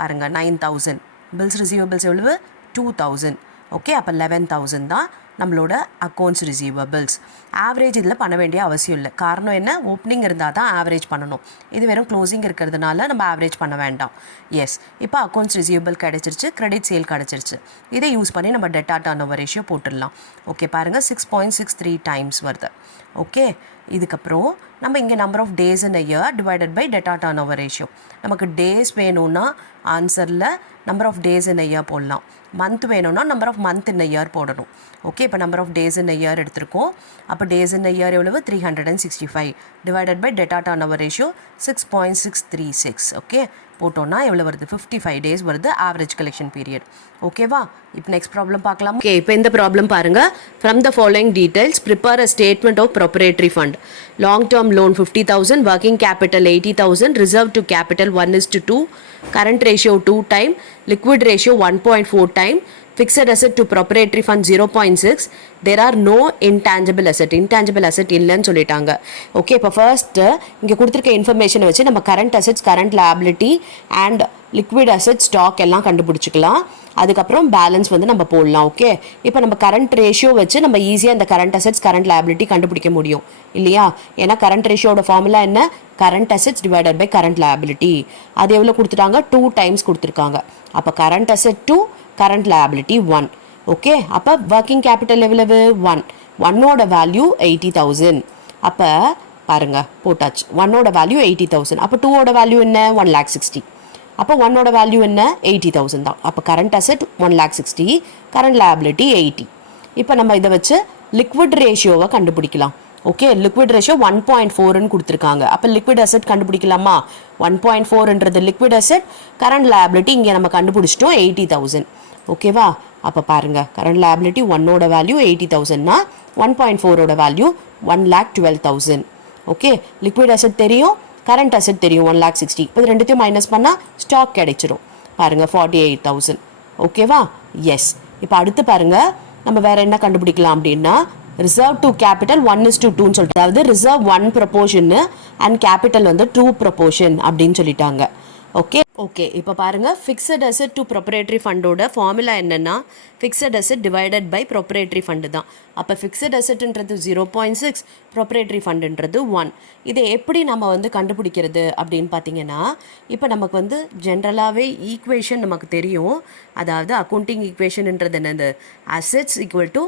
பாருங்கள் 9,000, பில்ஸ் ரிசீவபிள்ஸ் எவ்வளவு 2,000. ஓகே, அப்போ 11,000 தான் நம்மளோட அக்கௌண்ட்ஸ் ரிசீவபிள்ஸ். ஆவரேஜ் இதில் பண்ண வேண்டிய அவசியம் இல்லை. காரணம் என்ன, ஓப்பனிங் இருந்தால் தான் ஆவரேஜ் பண்ணணும். இது வெறும் க்ளோசிங் இருக்கிறதுனால நம்ம ஆவரேஜ் பண்ண வேண்டாம். எஸ், இப்போ அக்கௌண்ட்ஸ் ரிசீவபிள் கிடச்சிருச்சு, கிரெடிட் சேல் கிடச்சிருச்சு. இதை யூஸ் பண்ணி நம்ம டெட்டா டர்ன் ஓவர் ரேஷியோ போட்டுடலாம். ஓகே, பாருங்கள் 6.63 டைம்ஸ் வருது. ஓகே, இதுக்கப்புறம் நம்ம இங்கே number of days in a year divided by debtor turnover ratio. நமக்கு டேஸ் வேணும்னா ஆன்சரில் number of days in a year போடலாம். மந்த் வேணும்னா number of month in a year போடணும். ஓகே, இப்போ number of days in a year எடுத்திருக்கோம். அப்போ days in a year எவ்வளவு 365 divided by debtor turnover ratio 6.636. Okay, போட்டோன்னா எவ்வளோ வருது 55 days வருது ஆவரேஜ் கலெக்ஷன் பீரியட். ஓகேவா? இப்போ நெக்ஸ்ட் ப்ராப்ளம் பார்க்கலாம். ஓகே, இப்போ இந்த ப்ராப்ளம் பாருங்க. From the following details prepare a statement of proprietary fund. Long term loan 50,000, working capital 80,000, reserve to capital 1:2, current ratio 2 time, liquid ratio 1.4 time, fixed asset to proprietary fund 0.6, there are no intangible asset இல்லைன்னு சொல்லிட்டாங்க. Okay, இப்போ first இங்கே கொடுத்துருக்க இன்ஃபர்மேஷனை வச்சு நம்ம current assets, current liability and liquid asset stock எல்லாம் கண்டுபிடிச்சிக்கலாம். அதுக்கப்புறம் பேலன்ஸ் வந்து நம்ம போடலாம். ஓகே, இப்போ நம்ம கரண்ட் ரேஷியோ வச்சு நம்ம ஈஸியாக இந்த கரண்ட் அசெட்ஸ், கரண்ட் லியாபிலிட்டி கண்டுபிடிக்க முடியும் இல்லையா? ஏன்னா கரண்ட் ரேஷியோட ஃபார்முலா என்ன? Current assets divided by current liability. அது எவ்வளோ கொடுத்துட்டாங்க? 2 times கொடுத்துருக்காங்க. அப்போ current asset to current liability 1. Okay, அப்போ working capital எவ்வளவு? 1. 1ஓட வேல்யூ 80,000. அப்போ பாருங்க போட்டாச்சு. 1ஓட வேல்யூ 80,000. அப்போ 2ஓட வேல்யூ என்ன? 1,60,000. அப்போ 1ஓட வேல்யூ என்ன? 80,000 தான். அப்போ கரண்ட் அசெட் 1,60,000, கரண்ட் liability 80. இப்போ நம்ம இதை வச்சு லிக்விட் ரேஷியோவை கண்டுபிடிக்கலாம். ஓகே, லிக்விட் ரேஷியோ 1.4ன்னு கொடுத்துருக்காங்க. அப்போ லிக்விட் அசெட் கண்டுபிடிக்கலாமா? 1.4ன்றது லிக்விட் அசெட், கரண்ட் liability இங்கே நம்ம கண்டுபிடிச்சிட்டோம் 80,000. ஓகேவா? அப்போ பாருங்க, கரண்ட் liability 1ஓட வேல்யூ 80,000னா 1.4ஓட வேல்யூ 1,12,000. ஓகே, லிக்விட் அசெட் தெரியும், கரண்ட் அசெட் தெரியும் 1,60,000. இப்போ இது ரெண்டுத்தையும் மைனஸ் பண்ணால் ஸ்டாக் கிடைச்சிரும். பாருங்க 48,000. ஓகேவா? எஸ். இப்போ அடுத்து பாருங்க, நம்ம வேற என்ன கண்டுபிடிக்கலாம் அப்படின்னா ரிசர்வ் டு கேபிட்டல் 1:2ன்னு சொல்லிட்டு, அதாவது ரிசர்வ் 1 ப்ரொபோர்ஷன் அண்ட் கேபிட்டல் வந்து 2 ப்ரொபோர்ஷன் அப்படின்னு சொல்லிட்டாங்க. ஓகே ஓகே இப்போ பாருங்க, ஃபிக்ஸட் அசெட் டு ப்ரொப்ரேட்டரி ஃபண்டோட ஃபார்முலா என்னன்னா fixed asset divided by proprietary fund தான். அப்போ ஃபிக்ஸட் அசெட்ன்றது 0.6, ப்ரொப்ரேட்டரி ஃபண்டுன்றது 1. இதை எப்படி நம்ம வந்து கண்டுபிடிக்கிறது அப்படின்னு பார்த்தீங்கன்னா, இப்போ நமக்கு வந்து ஜென்ரலாகவே ஈக்குவேஷன் நமக்கு தெரியும். அதாவது அக்கௌண்டிங் ஈக்குவேஷன்ன்றது என்னது? அசெட்ஸ் ஈக்குவல் டு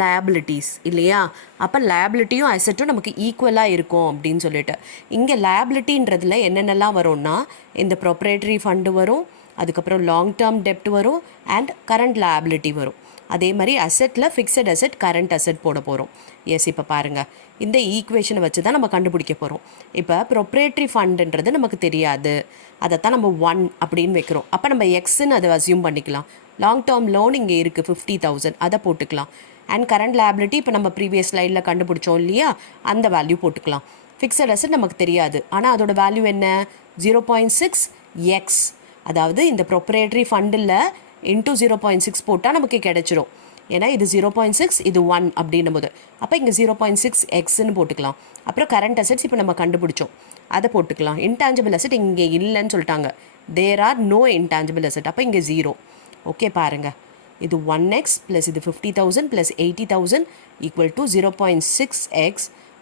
லயபிலிட்டிஸ் இல்லையா? அப்போ லயபிலிட்டியும் அசெட்டும் நமக்கு ஈக்குவலாக இருக்கும் அப்படின்னு சொல்லிட்டு, இங்கே லயபிலிட்டின்றதுல என்னென்னலாம் வரும்னா இந்த ப்ரொப்ரேட்டரி ஃபண்டு வரும், அதுக்கப்புறம் லாங் டேர்ம் டெப்ட் வரும் அண்ட் கரண்ட் லயபிலிட்டி வரும். அதே மாதிரி அசெட்டில் ஃபிக்ஸட் அசெட், கரண்ட் அசெட் போட போகிறோம். எஸ், இப்போ பாருங்கள், இந்த ஈக்குவேஷனை வச்சு தான் நம்ம கண்டுபிடிக்க போகிறோம். இப்போ ப்ரொப்ரேட்டரி ஃபண்டுன்றது நமக்கு தெரியாது, அதைத்தான் நம்ம 1 அப்படின்னு வைக்கிறோம். அப்போ நம்ம எக்ஸ்ன்னு அதை அசியூம் பண்ணிக்கலாம். லாங் டேர்ம் லோன் இங்கே இருக்குது 50,000, அதை போட்டுக்கலாம். அண்ட் கரண்ட் liability இப்போ நம்ம ப்ரீவியஸ் ஸ்லைடில் கண்டுபிடிச்சோம் இல்லையா, அந்த வேல்யூ போட்டுக்கலாம். ஃபிக்ஸட் அசெட் நமக்கு தெரியாது, ஆனால் அதோட வேல்யூ என்ன? 0.6x. அதாவது இந்த ப்ரொப்ரேட்டரி ஃபண்டில் இன்டூ 0.6 போட்டால் நமக்கு கிடைச்சிரும். ஏன்னா இது 0.6, இது 1 அப்படின்னும் போது அப்போ இங்கே 0.6xன்னு போட்டுக்கலாம். அப்புறம் கரண்ட் அசெட்ஸ் இப்போ நம்ம கண்டுபிடிச்சோம், அதை போட்டுக்கலாம். இன்டான்ஜிபிள் அசெட் இங்கே இல்லைன்னு சொல்லிட்டாங்க. There are no intangible asset. அப்போ இங்கே 0. ஓகே, பாருங்கள், இது 1x ப்ளஸ் இது 50,000 plus 80,000 equal to 0.6x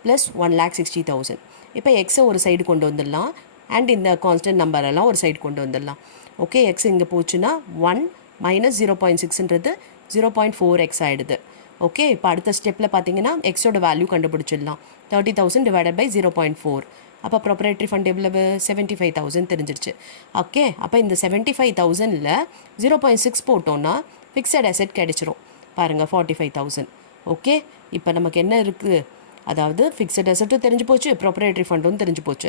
plus 1,60,000. இப்போ எக்ஸை ஒரு சைடு கொண்டு வந்துடலாம் அண்ட் இந்த கான்ஸ்டன்ட் நம்பரெல்லாம் ஒரு சைடு கொண்டு வந்துடலாம். ஓகே, எக்ஸ் இங்கே போச்சுன்னா 1 மைனஸ் 0.6ன்றது 0.4x ஆகிடுது. ஓகே, இப்போ அடுத்த ஸ்டெப்பில் பார்த்தீங்கன்னா எக்ஸோட வேல்யூ கண்டுபிடிச்சிடலாம். 30,000 டிவைடட் பை 0.4. அப்போ ப்ரொப்ரேட்டரி ஃபண்ட் எவ்வளவு? 75,000 தெரிஞ்சிருச்சு. ஓகே, அப்போ இந்த 75,000ல் 0.6 போட்டோன்னா ஃபிக்ஸட் அசெட் கிடைச்சிரும். பாருங்கள் 45,000. ஓகே, இப்போ நமக்கு என்ன இருக்குது? அதாவது ஃபிக்ஸட் அசெட்டும் தெரிஞ்சு போச்சு, ப்ரொப்ரேட்டரி ஃபண்டும் தெரிஞ்சு போச்சு.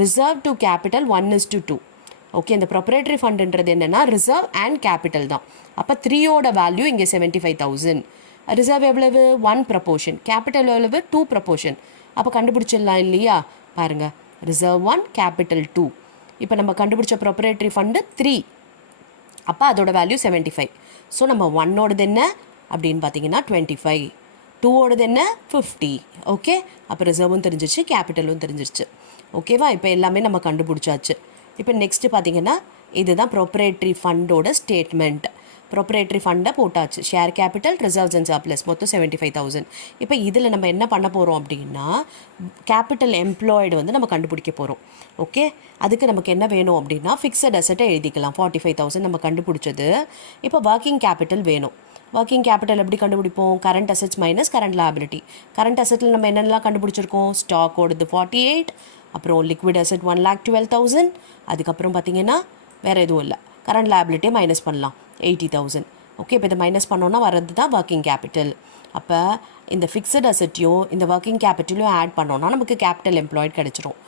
Reserve to capital 1:2. ஓகே, இந்த ப்ரொப்ரேட்டரி ஃபண்டுன்றது என்னென்னா ரிசர்வ் அண்ட் கேபிட்டல் தான். அப்போ 3ஓட வேல்யூ இங்கே 75,000. ரிசர்வ் எவ்வளவு? 1 ப்ரொபோர்ஷன், கேபிட்டல் எவ்வளவு? 2 ப்ரொபோர்ஷன். அப்போ கண்டுபிடிச்சிடலாம் இல்லையா? பாருங்கள், ரிசர்வ் 1, கேபிட்டல் 2. இப்போ நம்ம கண்டுபிடிச்ச ப்ரொப்ரேட்டரி ஃபண்டு 3, அப்போ அதோட வேல்யூ 75. ஸோ நம்ம 1ஓடது என்ன அப்படின்னு பார்த்தீங்கன்னா 25, 2ஓடது என்ன 50. ஓகே, அப்போ ரிசர்வும் தெரிஞ்சிச்சு, கேபிட்டலும் தெரிஞ்சிருச்சு. ஓகேவா? இப்போ எல்லாமே நம்ம கண்டுபிடிச்சாச்சு. இப்போ நெக்ஸ்ட்டு பார்த்தீங்கன்னா இதுதான் ப்ரொப்ரேட்டரி ஃபண்டோட ஸ்டேட்மெண்ட். ப்ரொப்ரேட்டரி ஃபண்டை போட்டாச்சு, share capital, reserves and surplus மொத்தம் 75,000. இப்போ இதில் நம்ம என்ன பண்ண போகிறோம் அப்படின்னா கேபிட்டல் எம்ப்ளாய்டு வந்து நம்ம கண்டுபிடிக்க போகிறோம். ஓகே, அதுக்கு நமக்கு என்ன வேணும் அப்படின்னா ஃபிக்ஸட் அசெட்டை எழுதிக்கலாம். 45,000 நம்ம கண்டுபிடிச்சது. இப்போ ஒர்க்கிங் கேபிட்டல் வேணும். ஒர்க்கிங் கேபிட்டல் எப்படி கண்டுபிடிப்போம்? Current assets minus current liability. Current அசெட்டில் நம்ம என்னென்னலாம் கண்டுபிடிச்சிருக்கோம்? ஸ்டாக்கோடது 48, அப்புறம் லிக்விட் அசெட் 1,12,000, அதுக்கப்புறம் பார்த்தீங்கன்னா வேறு எதுவும் இல்லை. கரண்ட் liability மைனஸ் பண்ணலாம் 80,000. ஓகே, இப்போ இதை மைனஸ் பண்ணோன்னா வர்றது தான் ஒர்க்கிங் கேபிட்டல். அப்போ இந்த ஃபிக்ஸட் அசெட்டையும் இந்த ஒர்க்கிங் கேபிட்டலையும் ஆட் பண்ணோன்னா நமக்கு கேபிட்டல் எம்ப்ளாய்டு கிடச்சிரும்.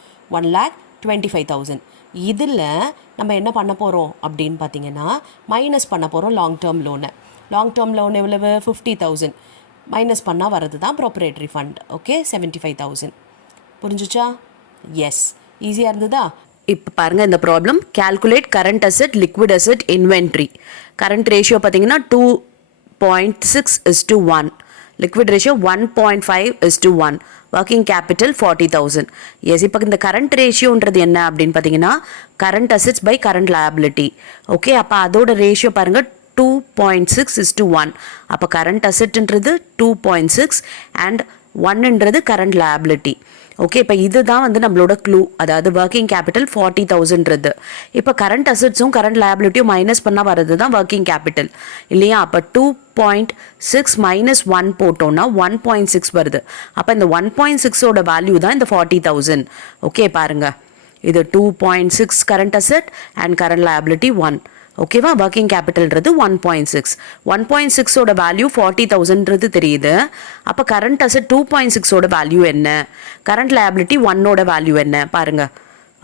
25,000. இதில் நம்ம என்ன பண்ண போகிறோம் அப்படின்னு பார்த்தீங்கன்னா மைனஸ் பண்ண போகிறோம் லாங் டேர்ம் லோனை. லாங் டேர்ம் லோன் எவ்வளவு 50,000 மைனஸ் பண்ணால் வர்றது தான் ப்ராப்பரேட்டரி ஃபண்ட். ஓகே 75,000. புரிஞ்சுச்சா? எஸ், ஈஸியாக இருந்ததா? இப்போ பாருங்கள் இந்த problem. Calculate current asset, liquid asset, inventory. Current ratio பார்த்தீங்கன்னா 2.6:1. Liquid ratio 1.5:1. Working capital 40,000. Yes, இப்போ இந்த கரண்ட் ரேஷியோன்றது என்ன அப்படின்னு பார்த்தீங்கன்னா current assets by current liability. Okay, அப்போ அதோட ரேஷியோ பாருங்கள் 2.6:1. அப்போ கரண்ட் அசெட்ன்றது 2.6 அண்ட் 1ன்றது கரண்ட் லயபிலிட்டி. ஓகே, இப்போ இதுதான் வந்து நம்மளோட க்ளூ. அதாவது ஒர்க்கிங் கேபிட்டல் 40,000ன்றது. இப்போ கரண்ட் அசெட்ஸும் கரண்ட் லயபிலிட்டியும் மைனஸ் பண்ணால் வர்றது தான் ஒர்க்கிங் கேபிட்டல் இல்லையா? அப்போ 2.6 மைனஸ் 1 போட்டோம்னா 1.6 வருது. அப்போ இந்த 1.6ஓட வேல்யூ தான் இந்த 40,000. ஓகே பாருங்க, இது 2.6 current asset and current liability 1. ஓகேவா? ஒர்க்கிங் கேபிட்டல்ன்றது 1.6. 1.6ஓட வேல்யூ 40,000ன்றது தெரியுது. அப்போ கரண்ட் அசெட் 2.6ஓட வேல்யூ என்ன, கரண்ட் லயபிலிட்டி 1ஓட வேல்யூ என்ன பாருங்க.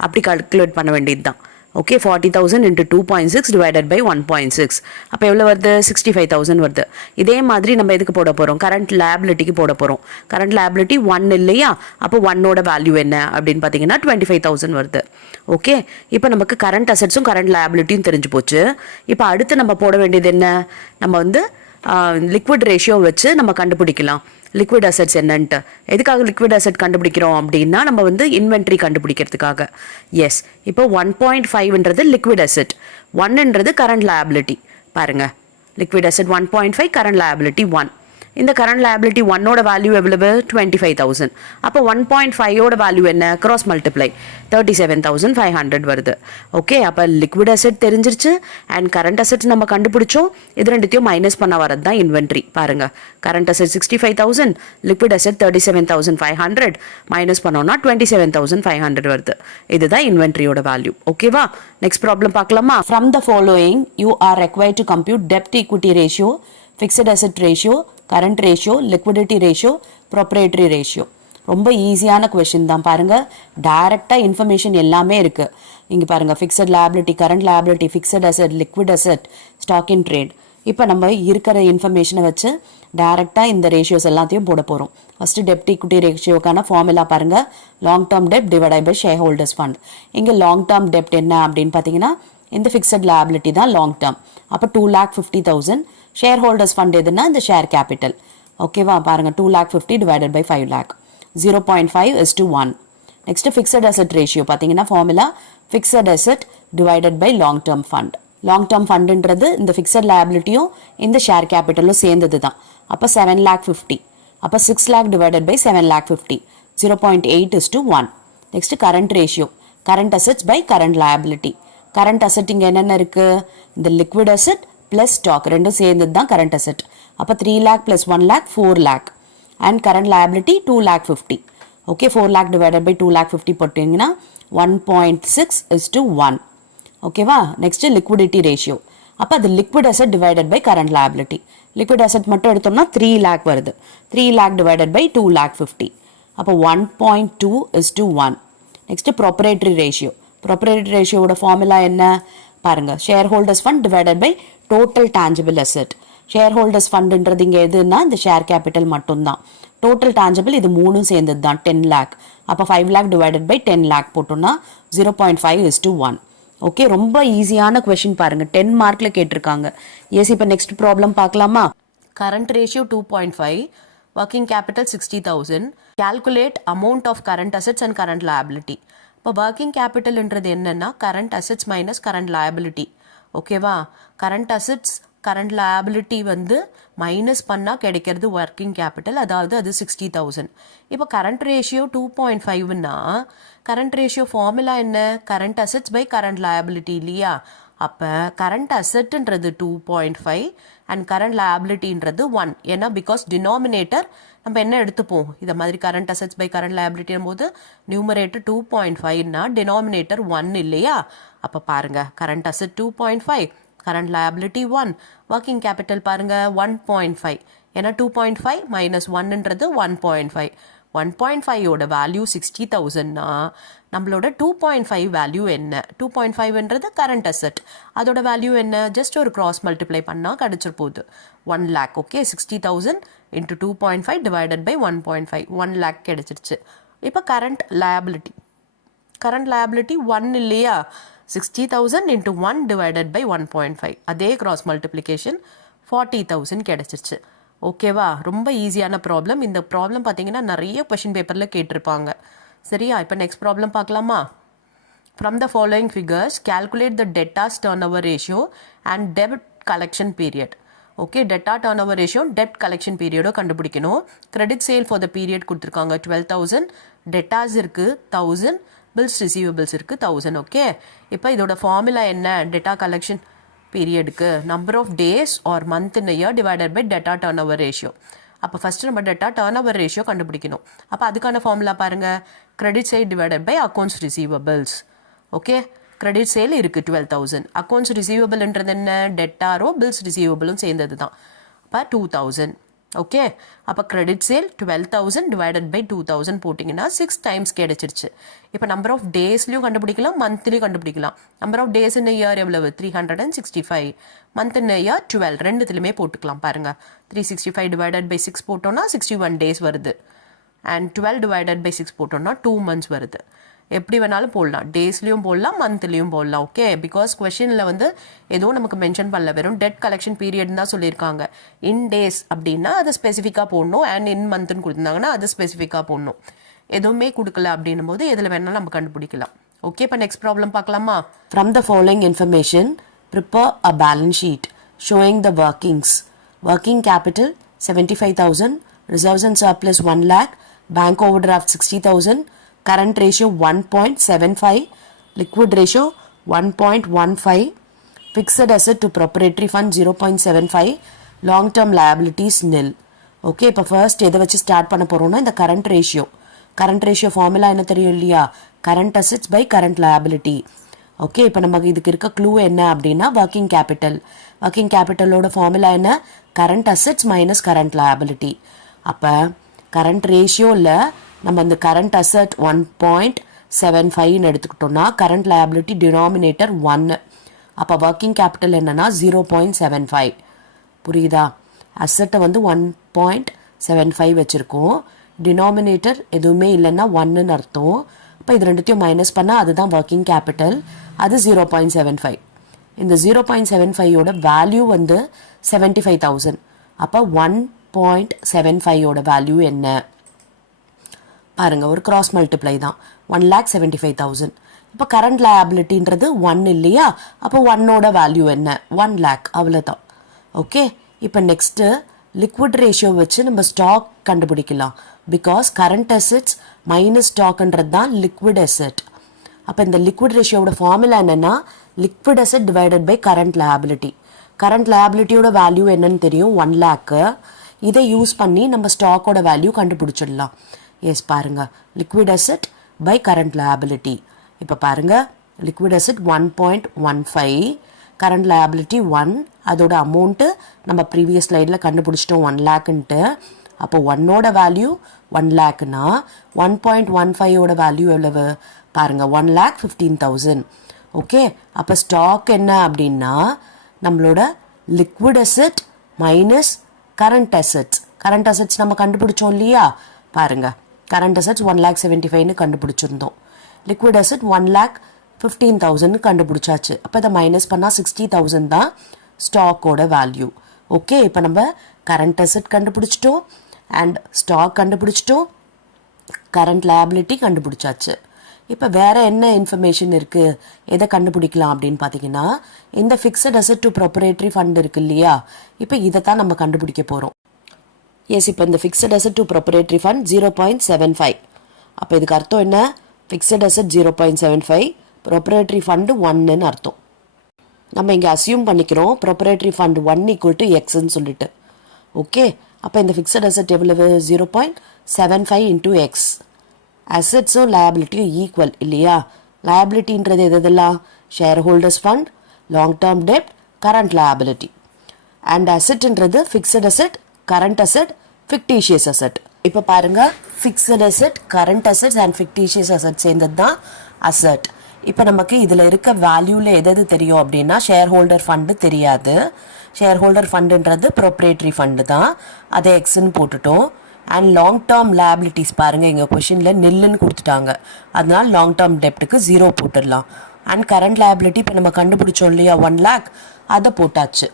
அப்படி கால்குலேட் பண்ண வேண்டியது தான். Okay, 40,000 into 2.6 divided by 1.6. அப்போ எவ்வளோ வருது? 65,000 வருது. இதே மாதிரி நம்ம எதுக்கு போட போகிறோம்? கரண்ட் லயபிலிட்டிக்கு போட போகிறோம். கரண்ட் லயபிலிட்டி 1 இல்லையா? அப்போ 1ஓட வேல்யூ என்ன அப்படின்னு பார்த்தீங்கன்னா 25,000 வருது. ஓகே, இப்போ நமக்கு கரண்ட் அசெட்ஸும் கரண்ட் லயபிலிட்டியும் தெரிஞ்சு போச்சு. இப்போ அடுத்து நம்ம போட வேண்டியது என்ன? நம்ம வந்து லிக்விட் ரேஷியோ வச்சு நம்ம கண்டுபிடிக்கலாம் லிக்விட் அசெட்ஸ் என்னன்ட்டு. எதுக்காக லிக்விட் அசெட் கண்டுபிடிக்கிறோம் அப்படின்னா நம்ம வந்து இன்வென்ட்ரி கண்டுபிடிக்கிறதுக்காக. எஸ், இப்போ 1.5ன்றது லிக்விட் அசெட், 1ன்றது கரண்ட் லயபிலிட்டி. பாருங்க, லிக்விட் அசெட் 1.5, கரண்ட் லயபிலிட்டி 1. இந்த கரண்ட் லயபிலிட்டி 1ஓட வேல்யூ எவ்வளவு? 25,000. அப்போ 1.5ஓட வேல்யூ என்ன? கிராஸ் மல்டிப்ளை 37,500 வருது. ஓகே, அப்போ லிக்விட் அசெட் தெரிஞ்சிருச்சு அண்ட் கரண்ட் அசெட்ஸ் நம்ம கண்டுபிடிச்சோம். இது ரெண்டுத்தையும் மைனஸ் பண்ண வரது தான் இன்வென்ட்ரி. பாருங்க, current asset 65,000, liquid asset 37,500 minus பண்ணோம்னா 27,500 வருது. இதுதான் இன்வென்ட்ரியோட வேல்யூ. ஓகேவா? நெக்ஸ்ட் ப்ராப்ளம் பார்க்கலாமா? From the following you are required to compute dept equity ratio, fixed asset ratio, current ratio, liquidity ratio, ப்ராப்பரேட்டரி ratio. ரொம்ப ஈஸியான கொஷின் தான் பாருங்கள். டைரெக்டாக இன்ஃபர்மேஷன் எல்லாமே இருக்குது. இங்கே பாருங்கள், fixed liability, current liability, fixed asset, liquid asset, stock in trade. இப்போ நம்ம இருக்கிற இன்ஃபர்மேஷனை வச்சு டைரெக்டாக இந்த ரேஷியோஸ் எல்லாத்தையும் போட போகிறோம். ஃபஸ்ட்டு டெப்ட் ஈக்விட்டி ரேஷியோக்கான ஃபார்முலா பாருங்கள். லாங் டேர்ம் டெப்ட் divided by shareholders fund. இங்கே லாங் டேர்ம் டெப்ட் என்ன அப்படின்னு பார்த்தீங்கன்னா இந்த ஃபிக்ஸட் லயபிலிட்டி தான் லாங் டேர்ம். அப்போ 2,50,000. ஷேர் ஹோல்டர்ஸ் ஃபண்ட் எதுனா இந்த ஷேர் கேபிட்டல். ஓகேவா? பாருங்கள், 2,50,000 divided by 5 lakh, 0.5:1. Next fixed asset ratio பார்த்தீங்கன்னா formula fixed asset divided by long term fund. Long term ஃபண்டுன்றது இந்த ஃபிக்ஸட் லயபிலிட்டியும் இந்த ஷேர் கேபிட்டலும் சேர்ந்தது தான். அப்போ 7,50,000. அப்போ 6 lakh divided by 7,50,000, 0.8:1. Next current ratio, current assets by current liability. Current asset இங்கே என்னென்ன இருக்குது? இந்த லிக்விட் அசெட் ப்ளஸ் ஸ்டாக் ரெண்டும் சேர்ந்தது தான் கரண்ட் அசெட். அப்போ 3 lakh + 1 lakh 4 lakh and current liability 2,50,000. Okay, 4 lakh divided by 2,50,000 போட்டிங்கன்னா 1.6:1. ஓகேவா? Next liquidity ratio. அப்போ அது liquid asset divided by current liability. Liquid asset மட்டும் எடுத்தோம்னா 3 lakh வருது. 3 lakh டிவைடட் பை 2,50,000. அப்போ 1.2:1. Next proprietary ratio. ப்ராப்பரேட்டரி ரேஷியோட ஃபார்முலா என்ன பாருங்க, shareholders fund divided by total tangible asset. Shareholders ஃபண்டுன்றது இங்கே எதுன்னா இந்த ஷேர் கேபிட்டல் மட்டும்தான். டோட்டல் டான்ஜிபிள் இது மூணும் சேர்ந்தது தான் 10 lakh. அப்போ 5 lakh டிவைடட் பை 10 lakh போட்டோம்னா 0.5:1. ஓகே, ரொம்ப ஈஸியான கொஷின் பாருங்க, 10 மார்க்ல கேட்டிருக்காங்க. எஸ், இப்போ நெக்ஸ்ட் ப்ராப்ளம் பார்க்கலாமா? Current ratio 2.5, working capital 60,000. Calculate amount of current assets and current liability. இப்போ ஒர்க்கிங் கேபிட்டல்ன்றது என்னன்னா current assets minus current liability. ஓகேவா? கரண்ட் அசெட்ஸ் கரண்ட் லயபிலிட்டி வந்து மைனஸ் பண்ணால் கிடைக்கிறது ஒர்க்கிங் கேபிட்டல், அதாவது அது 60,000. இப்போ கரண்ட் ரேஷியோ 2.5ன்னா கரண்ட் ரேஷியோ ஃபார்முலா என்ன? Current assets by current liability இல்லையா? அப்போ கரண்ட் அசெட்டுன்றது 2.5 அண்ட் கரண்ட் லயபிலிட்டின்றது 1. ஏன்னா பிகாஸ் டினாமினேட்டர் நம்ம என்ன எடுத்துப்போம், இதை மாதிரி கரண்ட் அசெட்ஸ் பை கரண்ட் லயபிலிட்டின் போது நியூமரேட்டர் 2.5னா டினாமினேட்டர் 1 இல்லையா? அப்போ பாருங்க, current asset 2.5, current liability 1, working capital பாருங்க 1.5. ஏன்னா 2.5 - 1ன்றது 1.5. 1.5 ஓட வேல்யூ 60,000னா நம்மளோட 2.5 வேல்யூ என்ன? 2.5ன்றது கரண்ட் அசெட், அதோட வேல்யூ என்ன? ஜஸ்ட் ஒரு கிராஸ் மல்டிப்ளை பண்ணால் கிடச்சிரு போகுது 1 lakh. Okay, 60,000 into 2.5 divided by 1.5, 1 lakh கிடைச்சிருச்சு. இப்போ கரண்ட் லயபிலிட்டி 1 இல்லையா? 60,000 இன்ட்டு 1 டிவைடட் பை 1.5, அதே கிராஸ் மல்டிப்ளிகேஷன் 40,000 கிடைச்சிருச்சு. ஓகேவா? ரொம்ப ஈஸியான ப்ராப்ளம். இந்த ப்ராப்ளம் பார்த்தீங்கன்னா நிறைய கொஷின் பேப்பரில் கேட்டிருப்பாங்க. சரியா? இப்போ நெக்ஸ்ட் ப்ராப்ளம் பார்க்கலாமா? From the following figures calculate the debtors turnover ratio and debit collection period. Okay, debtor turnover ratio டெப்ட் கலெக்ஷன் பீரியடோ கண்டுபிடிக்கணும். Credit sale for the period கொடுத்துருக்காங்க 12,000, டெட்டாஸ் இருக்குது 1,000, பில்ஸ் ரிசீவபிள்ஸ் இருக்குது 1,000. ஓகே, இப்போ இதோட formula என்ன? டெட்டா கலெக்ஷன் பீரியடுக்கு number of days or month in year divided by debtor turnover ratio. அப்போ ஃபஸ்ட்டு நம்ம டெட்டா டர்ன் ஓவர் ரேஷியோ கண்டுபிடிக்கணும். அப்போ அதுக்கான ஃபார்முலா பாருங்கள், credit sale divided by accounts receivables. Okay, credit sale இருக்குது 12,000, accounts ரிசீவபிள்ன்றது என்ன? டெட்டாரோ bills ரிசீவபிளும் சேர்ந்தது தான். அப்போ 2,000. ஓகே, அப்போ கிரெடிட் சேல் 12,000 டிவைடட் பை 2,000 போட்டிங்கன்னா 6 டைம்ஸ் கிடைச்சிருச்சு. இப்போ நம்பர் ஆஃப் டேஸ்லையும் கண்டுபிடிக்கலாம், மந்த்லையும் கண்டுபிடிக்கலாம். Number of days in year எவ்வளவு? 365. மந்த் இன் இயர் 12, ரெண்டுத்துலையுமே போட்டுக்கலாம். பாருங்கள், 365 டிவைடட் பை 6 போட்டோன்னா 61 டேஸ் வருது. அண்ட் 12 டிவைடட் பை 6 போட்டோன்னா 2 months வருது. எப்படி வேணாலும் போடலாம், டேஸ்லையும் போடலாம், மந்த்லையும் போடலாம். ஓகே, பிகாஸ் கொஷனில் வந்து எதுவும் நமக்கு மென்ஷன் பண்ணல, வெறும் டெட் கலெக்ஷன் பீரியட் தான் சொல்லியிருக்காங்க. இன் டேஸ் அப்படின்னா அதை ஸ்பெசிஃபிக்காக போடணும், அண்ட் இன் மந்த்னு கொடுத்துருந்தாங்கன்னா அது ஸ்பெசிஃபிக்காக போடணும். எதுவுமே கொடுக்கல அப்படின்னும் போது எதில் வேணாலும் நம்ம கண்டுபிடிக்கலாம். ஓகே, இப்போ நெக்ஸ்ட் ப்ராப்ளம் பார்க்கலாமா? From the following information prepare a balance sheet showing the working capital 75,000, reserves and surplus 1 lakh, bank overdraft 60,000, current ratio 1.75, liquid ratio 1.15, fixed asset to proprietary fund 0.75, long term liabilities nil. Okay, இப்போ first எதை வச்சு start பண்ண போகிறோம்னா இந்த current ratio formula என்ன தெரியும் இல்லையா? Current assets by current liability. Okay, இப்போ நமக்கு இதுக்கு இருக்க க்ளூ என்ன அப்படின்னா ஒர்க்கிங் கேபிட்டலோட ஃபார்முலா என்ன? Current assets minus current liability. அப்போ கரண்ட் ரேஷியோவில் நம்ம இந்த கரண்ட் அசெட் 1.75 எடுத்துக்கிட்டோம்னா கரண்ட் லயபிலிட்டி டினாமினேட்டர் 1. அப்போ ஒர்க்கிங் கேபிட்டல் என்னன்னா 0.75. புரியுதா? அசெட்டை வந்து 1.75 வச்சுருக்கோம், டினாமினேட்டர் எதுவுமே இல்லைன்னா 1ன்னு அர்த்தம். இப்போ இது ரெண்டுத்தையும் மைனஸ் பண்ணால் அதுதான் ஒர்க்கிங் கேபிட்டல், அது 0.75. இந்த 0.75ஓட வேல்யூ வந்து 75,000. அப்போ 1.75ஓட வேல்யூ என்ன? பாருங்க, ஒரு கிராஸ் மல்டிப்ளை தான், 1,75,000. இப்போ கரண்ட் லயபிலிட்டின்றது 1 இல்லையா? அப்போ 1ஓட வேல்யூ என்ன? 1 lakh, அவ்வளோதான். ஓகே, இப்போ நெக்ஸ்ட்டு லிக்விட் ரேஷியோ வச்சு நம்ம ஸ்டாக் கண்டுபிடிக்கலாம். பிகாஸ் கரண்ட் அசெட்ஸ் மைனஸ் ஸ்டாக்ன்றது தான் லிக்விட் அசெட். அப்போ இந்த லிக்விட் ரேஷியோட ஃபார்முலா என்னன்னா liquid asset divided by current liability. Current லயபிலிட்டியோட வேல்யூ என்னன்னு தெரியும், 1 lakh. இதை யூஸ் பண்ணி நம்ம ஸ்டாக்கோட வேல்யூ கண்டுபிடிச்சிடலாம். எஸ், பாருங்க, liquid asset by current liability. இப்போ பாருங்க, லிக்விட் அசெட் 1.15, கரண்ட் லயபிலிட்டி 1, அதோட அமௌண்ட்டு நம்ம ப்ரீவியஸ் ஸ்லைடில் கண்டுபிடிச்சிட்டோம் 1 lakhன்ட்டு. அப்போ 1ஓட வேல்யூ 1 lakhனா 1.15ஓட வேல்யூ எவ்வளவு? பாருங்க, 1,15,000. ஓகே, அப்போ ஸ்டாக் என்ன அப்படின்னா நம்மளோட liquid asset minus current assets நம்ம கண்டுபிடிச்சோம் இல்லையா? பாருங்க, கரண்ட் அசெட்ஸ் 1,75,000 கண்டுபிடிச்சிருந்தோம், லிக்விட் அசெட் 1,15,000 கண்டுபிடிச்சாச்சு. அப்போ இதை மைனஸ் பண்ணால் 60,000 தான் ஸ்டாக்கோட வேல்யூ. ஓகே, இப்போ நம்ம கரண்ட் அசெட் கண்டுபிடிச்சிட்டோம் அண்ட் ஸ்டாக் கண்டுபிடிச்சிட்டோம், கரண்ட் லயபிலிட்டி கண்டுபிடிச்சாச்சு. இப்போ வேற என்ன இன்ஃபர்மேஷன் இருக்குது, எதை கண்டுபிடிக்கலாம் அப்படின்னு பார்த்தீங்கன்னா இந்த ஃபிக்ஸட் அசெட் டு ப்ராப்பரேட்டரி ஃபண்ட் இருக்கு இல்லையா? இப்போ இதை தான் நம்ம கண்டுபிடிக்க போகிறோம். எஸ், இப்போ இந்த ஃபிக்ஸட் அசெட் டு ப்ராப்பரேட்டரி ஃபண்ட் 0.75. அப்போ இதுக்கு அர்த்தம் என்ன? ஃபிக்ஸட் அசெட் 0.75, ப்ராப்பரேட்டரி ஃபண்டு 1ன்னு அர்த்தம். நம்ம இங்கே அசியூம் பண்ணிக்கிறோம் ப்ராப்பரேட்டரி ஃபண்ட் 1 ஈக்குவல் டு எக்ஸ்ன்னு சொல்லிட்டு. ஓகே, அப்போ இந்த ஃபிக்ஸட் அசெட் எவ்வளவு? 0.75 இன்டூ எக்ஸ். அசெட்ஸும் லயபிலிட்டியும் ஈக்குவல் இல்லையா? லயபிலிட்டின்றது எதெல்லாம்? Shareholders fund, long term டெப்ட், கரண்ட் லயபிலிட்டி. அண்ட் அசெட்ன்றது fixed asset, current asset, fictitious asset. இப்போ பாருங்க fixed asset, current assets and fictitious asset சேர்ந்தது தான் அசெட். இப்போ நமக்கு இதில் இருக்க வேல்யூவில் எது தெரியும் அப்படின்னா ஷேர் ஹோல்டர் ஃபண்டு தெரியாது. ஷேர் ஹோல்டர் ஃபண்டுன்றது ப்ரொப்ரேட்டரி ஃபண்டு தான், அதை எக்ஸ்ன்னு போட்டுட்டோம். அண்ட் லாங் டேர்ம் லேபிலிட்டிஸ் பாருங்கள் எங்கள் கொஷினில் நில்லுன்னு கொடுத்துட்டாங்க, அதனால லாங் டேர்ம் டெப்ட்டுக்கு 0 போட்டுடலாம். அண்ட் கரண்ட் லேபிலிட்டி இப்போ நம்ம கண்டுபிடிச்சோம் இல்லையா 1 lakh, அதை போட்டாச்சு.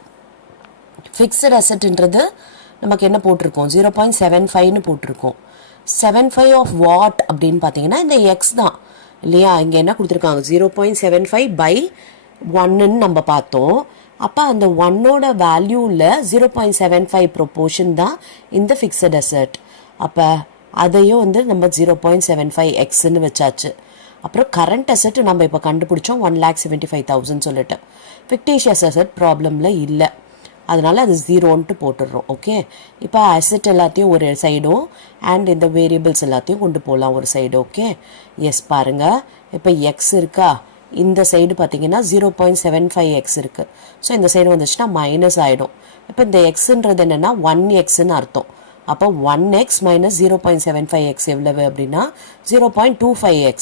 ஃபிக்ஸட் அசெட்ன்றது நமக்கு என்ன போட்டிருக்கோம் 0.75ன்னு போட்டிருக்கோம். 75 ஆஃப் வாட் அப்படின்னு பார்த்தீங்கன்னா இந்த எக்ஸ் தான் இல்லையா. இங்கே என்ன கொடுத்துருக்காங்க 0.75/1ன்னு நம்ம பார்த்தோம். அப்போ அந்த 1ஓட வேல்யூவில் 0.75 ப்ரொபோர்ஷன் தான் இந்த ஃபிக்ஸட் அசெட். அப்போ அதையும் வந்து நம்ம 0.75xன்னு வச்சாச்சு. அப்புறம் கரண்ட் அசெட் நம்ம இப்போ கண்டுபிடிச்சோம் 1,75,000 சொல்லிட்டு. ஃபிக்டிஷியஸ் அசெட் ப்ராப்ளமில் இல்லை, அதனால அது 0ன்ட்டு போட்டுடுறோம். ஓகே, இப்போ அசெட் எல்லாத்தையும் ஒரு சைடும் அண்ட் இந்த வேரியபிள்ஸ் எல்லாத்தையும் கொண்டு போகலாம் ஒரு சைடு. ஓகே, எஸ் பாருங்கள் இப்போ எக்ஸ் இருக்கா, இந்த சைடு பார்த்தீங்கன்னா 0.75x இருக்குது. ஸோ இந்த சைடு வந்துச்சுன்னா மைனஸ் ஆகிடும். இப்போ இந்த எக்ஸுன்றது என்னென்னா 1xன்னு அர்த்தம். அப்போ 1x மைனஸ் 0.75x எவ்வளவு அப்படின்னா 0.25x.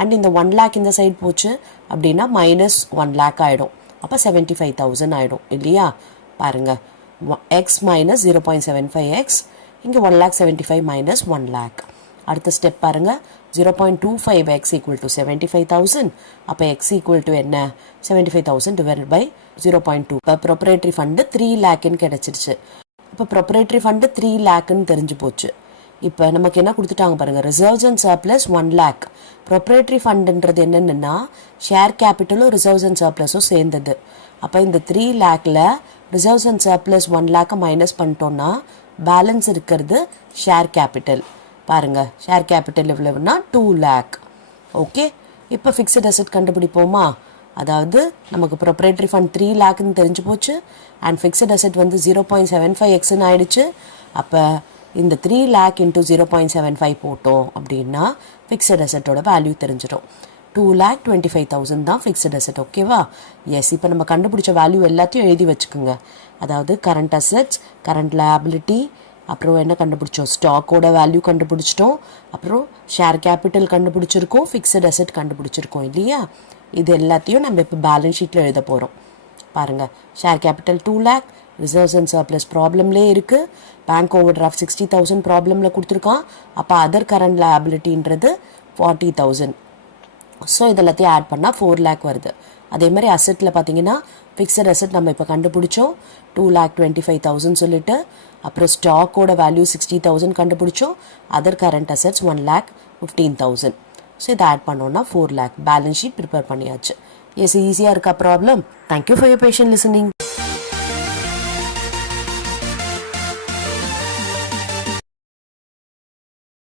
அண்ட் இந்த 1 lakh இந்த சைடு போச்சு அப்படின்னா மைனஸ் 1 lakh ஆகிடும். அப்போ 75,000 ஆகிடும் இல்லையா. பாருங்கள் எக்ஸ் மைனஸ் 0.75x, இங்கே 1,75,000 மைனஸ் 1 lakh. அடுத்த ஸ்டெப் பாருங்கள் 0.25x ஈக்குவல் டு 75,000. அப்போ எக்ஸ் ஈக்குவல் டு என்ன 75,000 டிவைடட் பை 0.2. இப்போ ப்ரொப்ரேட்டரி ஃபண்டு 3 lakhன்னு கிடச்சிருச்சு. இப்போ ப்ரொப்ரேட்டரி ஃபண்டு 3 lakhன்னு தெரிஞ்சு போச்சு. இப்போ நமக்கு என்ன கொடுத்துட்டாங்க பாருங்கள் reserves and surplus 1 lakh. Proprietary ஃபண்டுன்றது என்னென்னா ஷேர் கேபிட்டலும் ரிசர்வ்ஸ் அண்ட் சர்ப்ளஸும் சேர்ந்தது. அப்போ இந்த 3 lakhல ரிசர்வ்ஸ் அண்ட் சர்ப்ளஸ் 1 lakh மைனஸ் பண்ணிட்டோன்னா பேலன்ஸ் இருக்கிறது ஷேர் கேபிட்டல். பாருங்கள் ஷேர் கேபிட்டல் எவ்வளவுன்னா 2 lakh. ஓகே, இப்போ ஃபிக்ஸட் அசெட் கண்டுபிடிப்போமா. அதாவது நமக்கு ப்ரொப்ரேட்டரி ஃபண்ட் 3 lakhன்னு தெரிஞ்சு போச்சு அண்ட் ஃபிக்ஸட் அசெட் வந்து 0.75xன்னு ஆயிடுச்சு. அப்போ இந்த 3 lakh இன்ட்டு 0.75 போட்டோம் அப்படின்னா ஃபிக்ஸட் அசெட்டோட வேல்யூ தெரிஞ்சிடும். 2,25,000 தான் ஃபிக்ஸட் அசெட். ஓகேவா. எஸ், இப்போ நம்ம கண்டுபிடிச்ச வேல்யூ எல்லாத்தையும் எழுதி வச்சுக்கோங்க. அதாவது கரண்ட் அசெட்ஸ், கரண்ட் லைபிலிட்டி, அப்புறம் என்ன கண்டுபிடிச்சோம் ஸ்டாக்கோட வேல்யூ கண்டுபிடிச்சிட்டோம், அப்புறம் ஷேர் கேபிட்டல் கண்டுபிடிச்சிருக்கோம், ஃபிக்ஸட் அசெட் கண்டுபிடிச்சிருக்கோம் இல்லையா. இது எல்லாத்தையும் நம்ம இப்போ பேலன்ஸ் ஷீட்டில் எழுத போகிறோம். பாருங்கள் share capital 2 lakh, reserves and surplus ப்ராப்ளம்லேயே இருக்குது, பேங்க் ஓவர் டிராஃப்ட் 60,000 ப்ராப்ளமில் கொடுத்துருக்கான். அப்போ அதர் கரண்ட் லைபிலிட்டின்றது 40,000. ஸோ இதெல்லாத்தையும் ஆட் பண்ணால் 4 lakh வருது. அதே மாதிரி அசெட்டில் பார்த்தீங்கன்னா ஃபிக்ஸட் அசெட் நம்ம இப்போ கண்டுபிடிச்சோம் 2,25,000 சொல்லிட்டு, அப்புறம் ஸ்டாக்கோட வேல்யூ 60,000 கண்டுபிடிச்சோம், அதர் கரண்ட் அசெட்ஸ் 1,15,000. ஸோ இதை ஆட் பண்ணோன்னா 4 lakh. பேலன்ஸ் ஷீட் ப்ரிப்பேர் பண்ணியாச்சு. எஸ், ஈஸியாக இருக்கா problem. Thank you for your patient listening.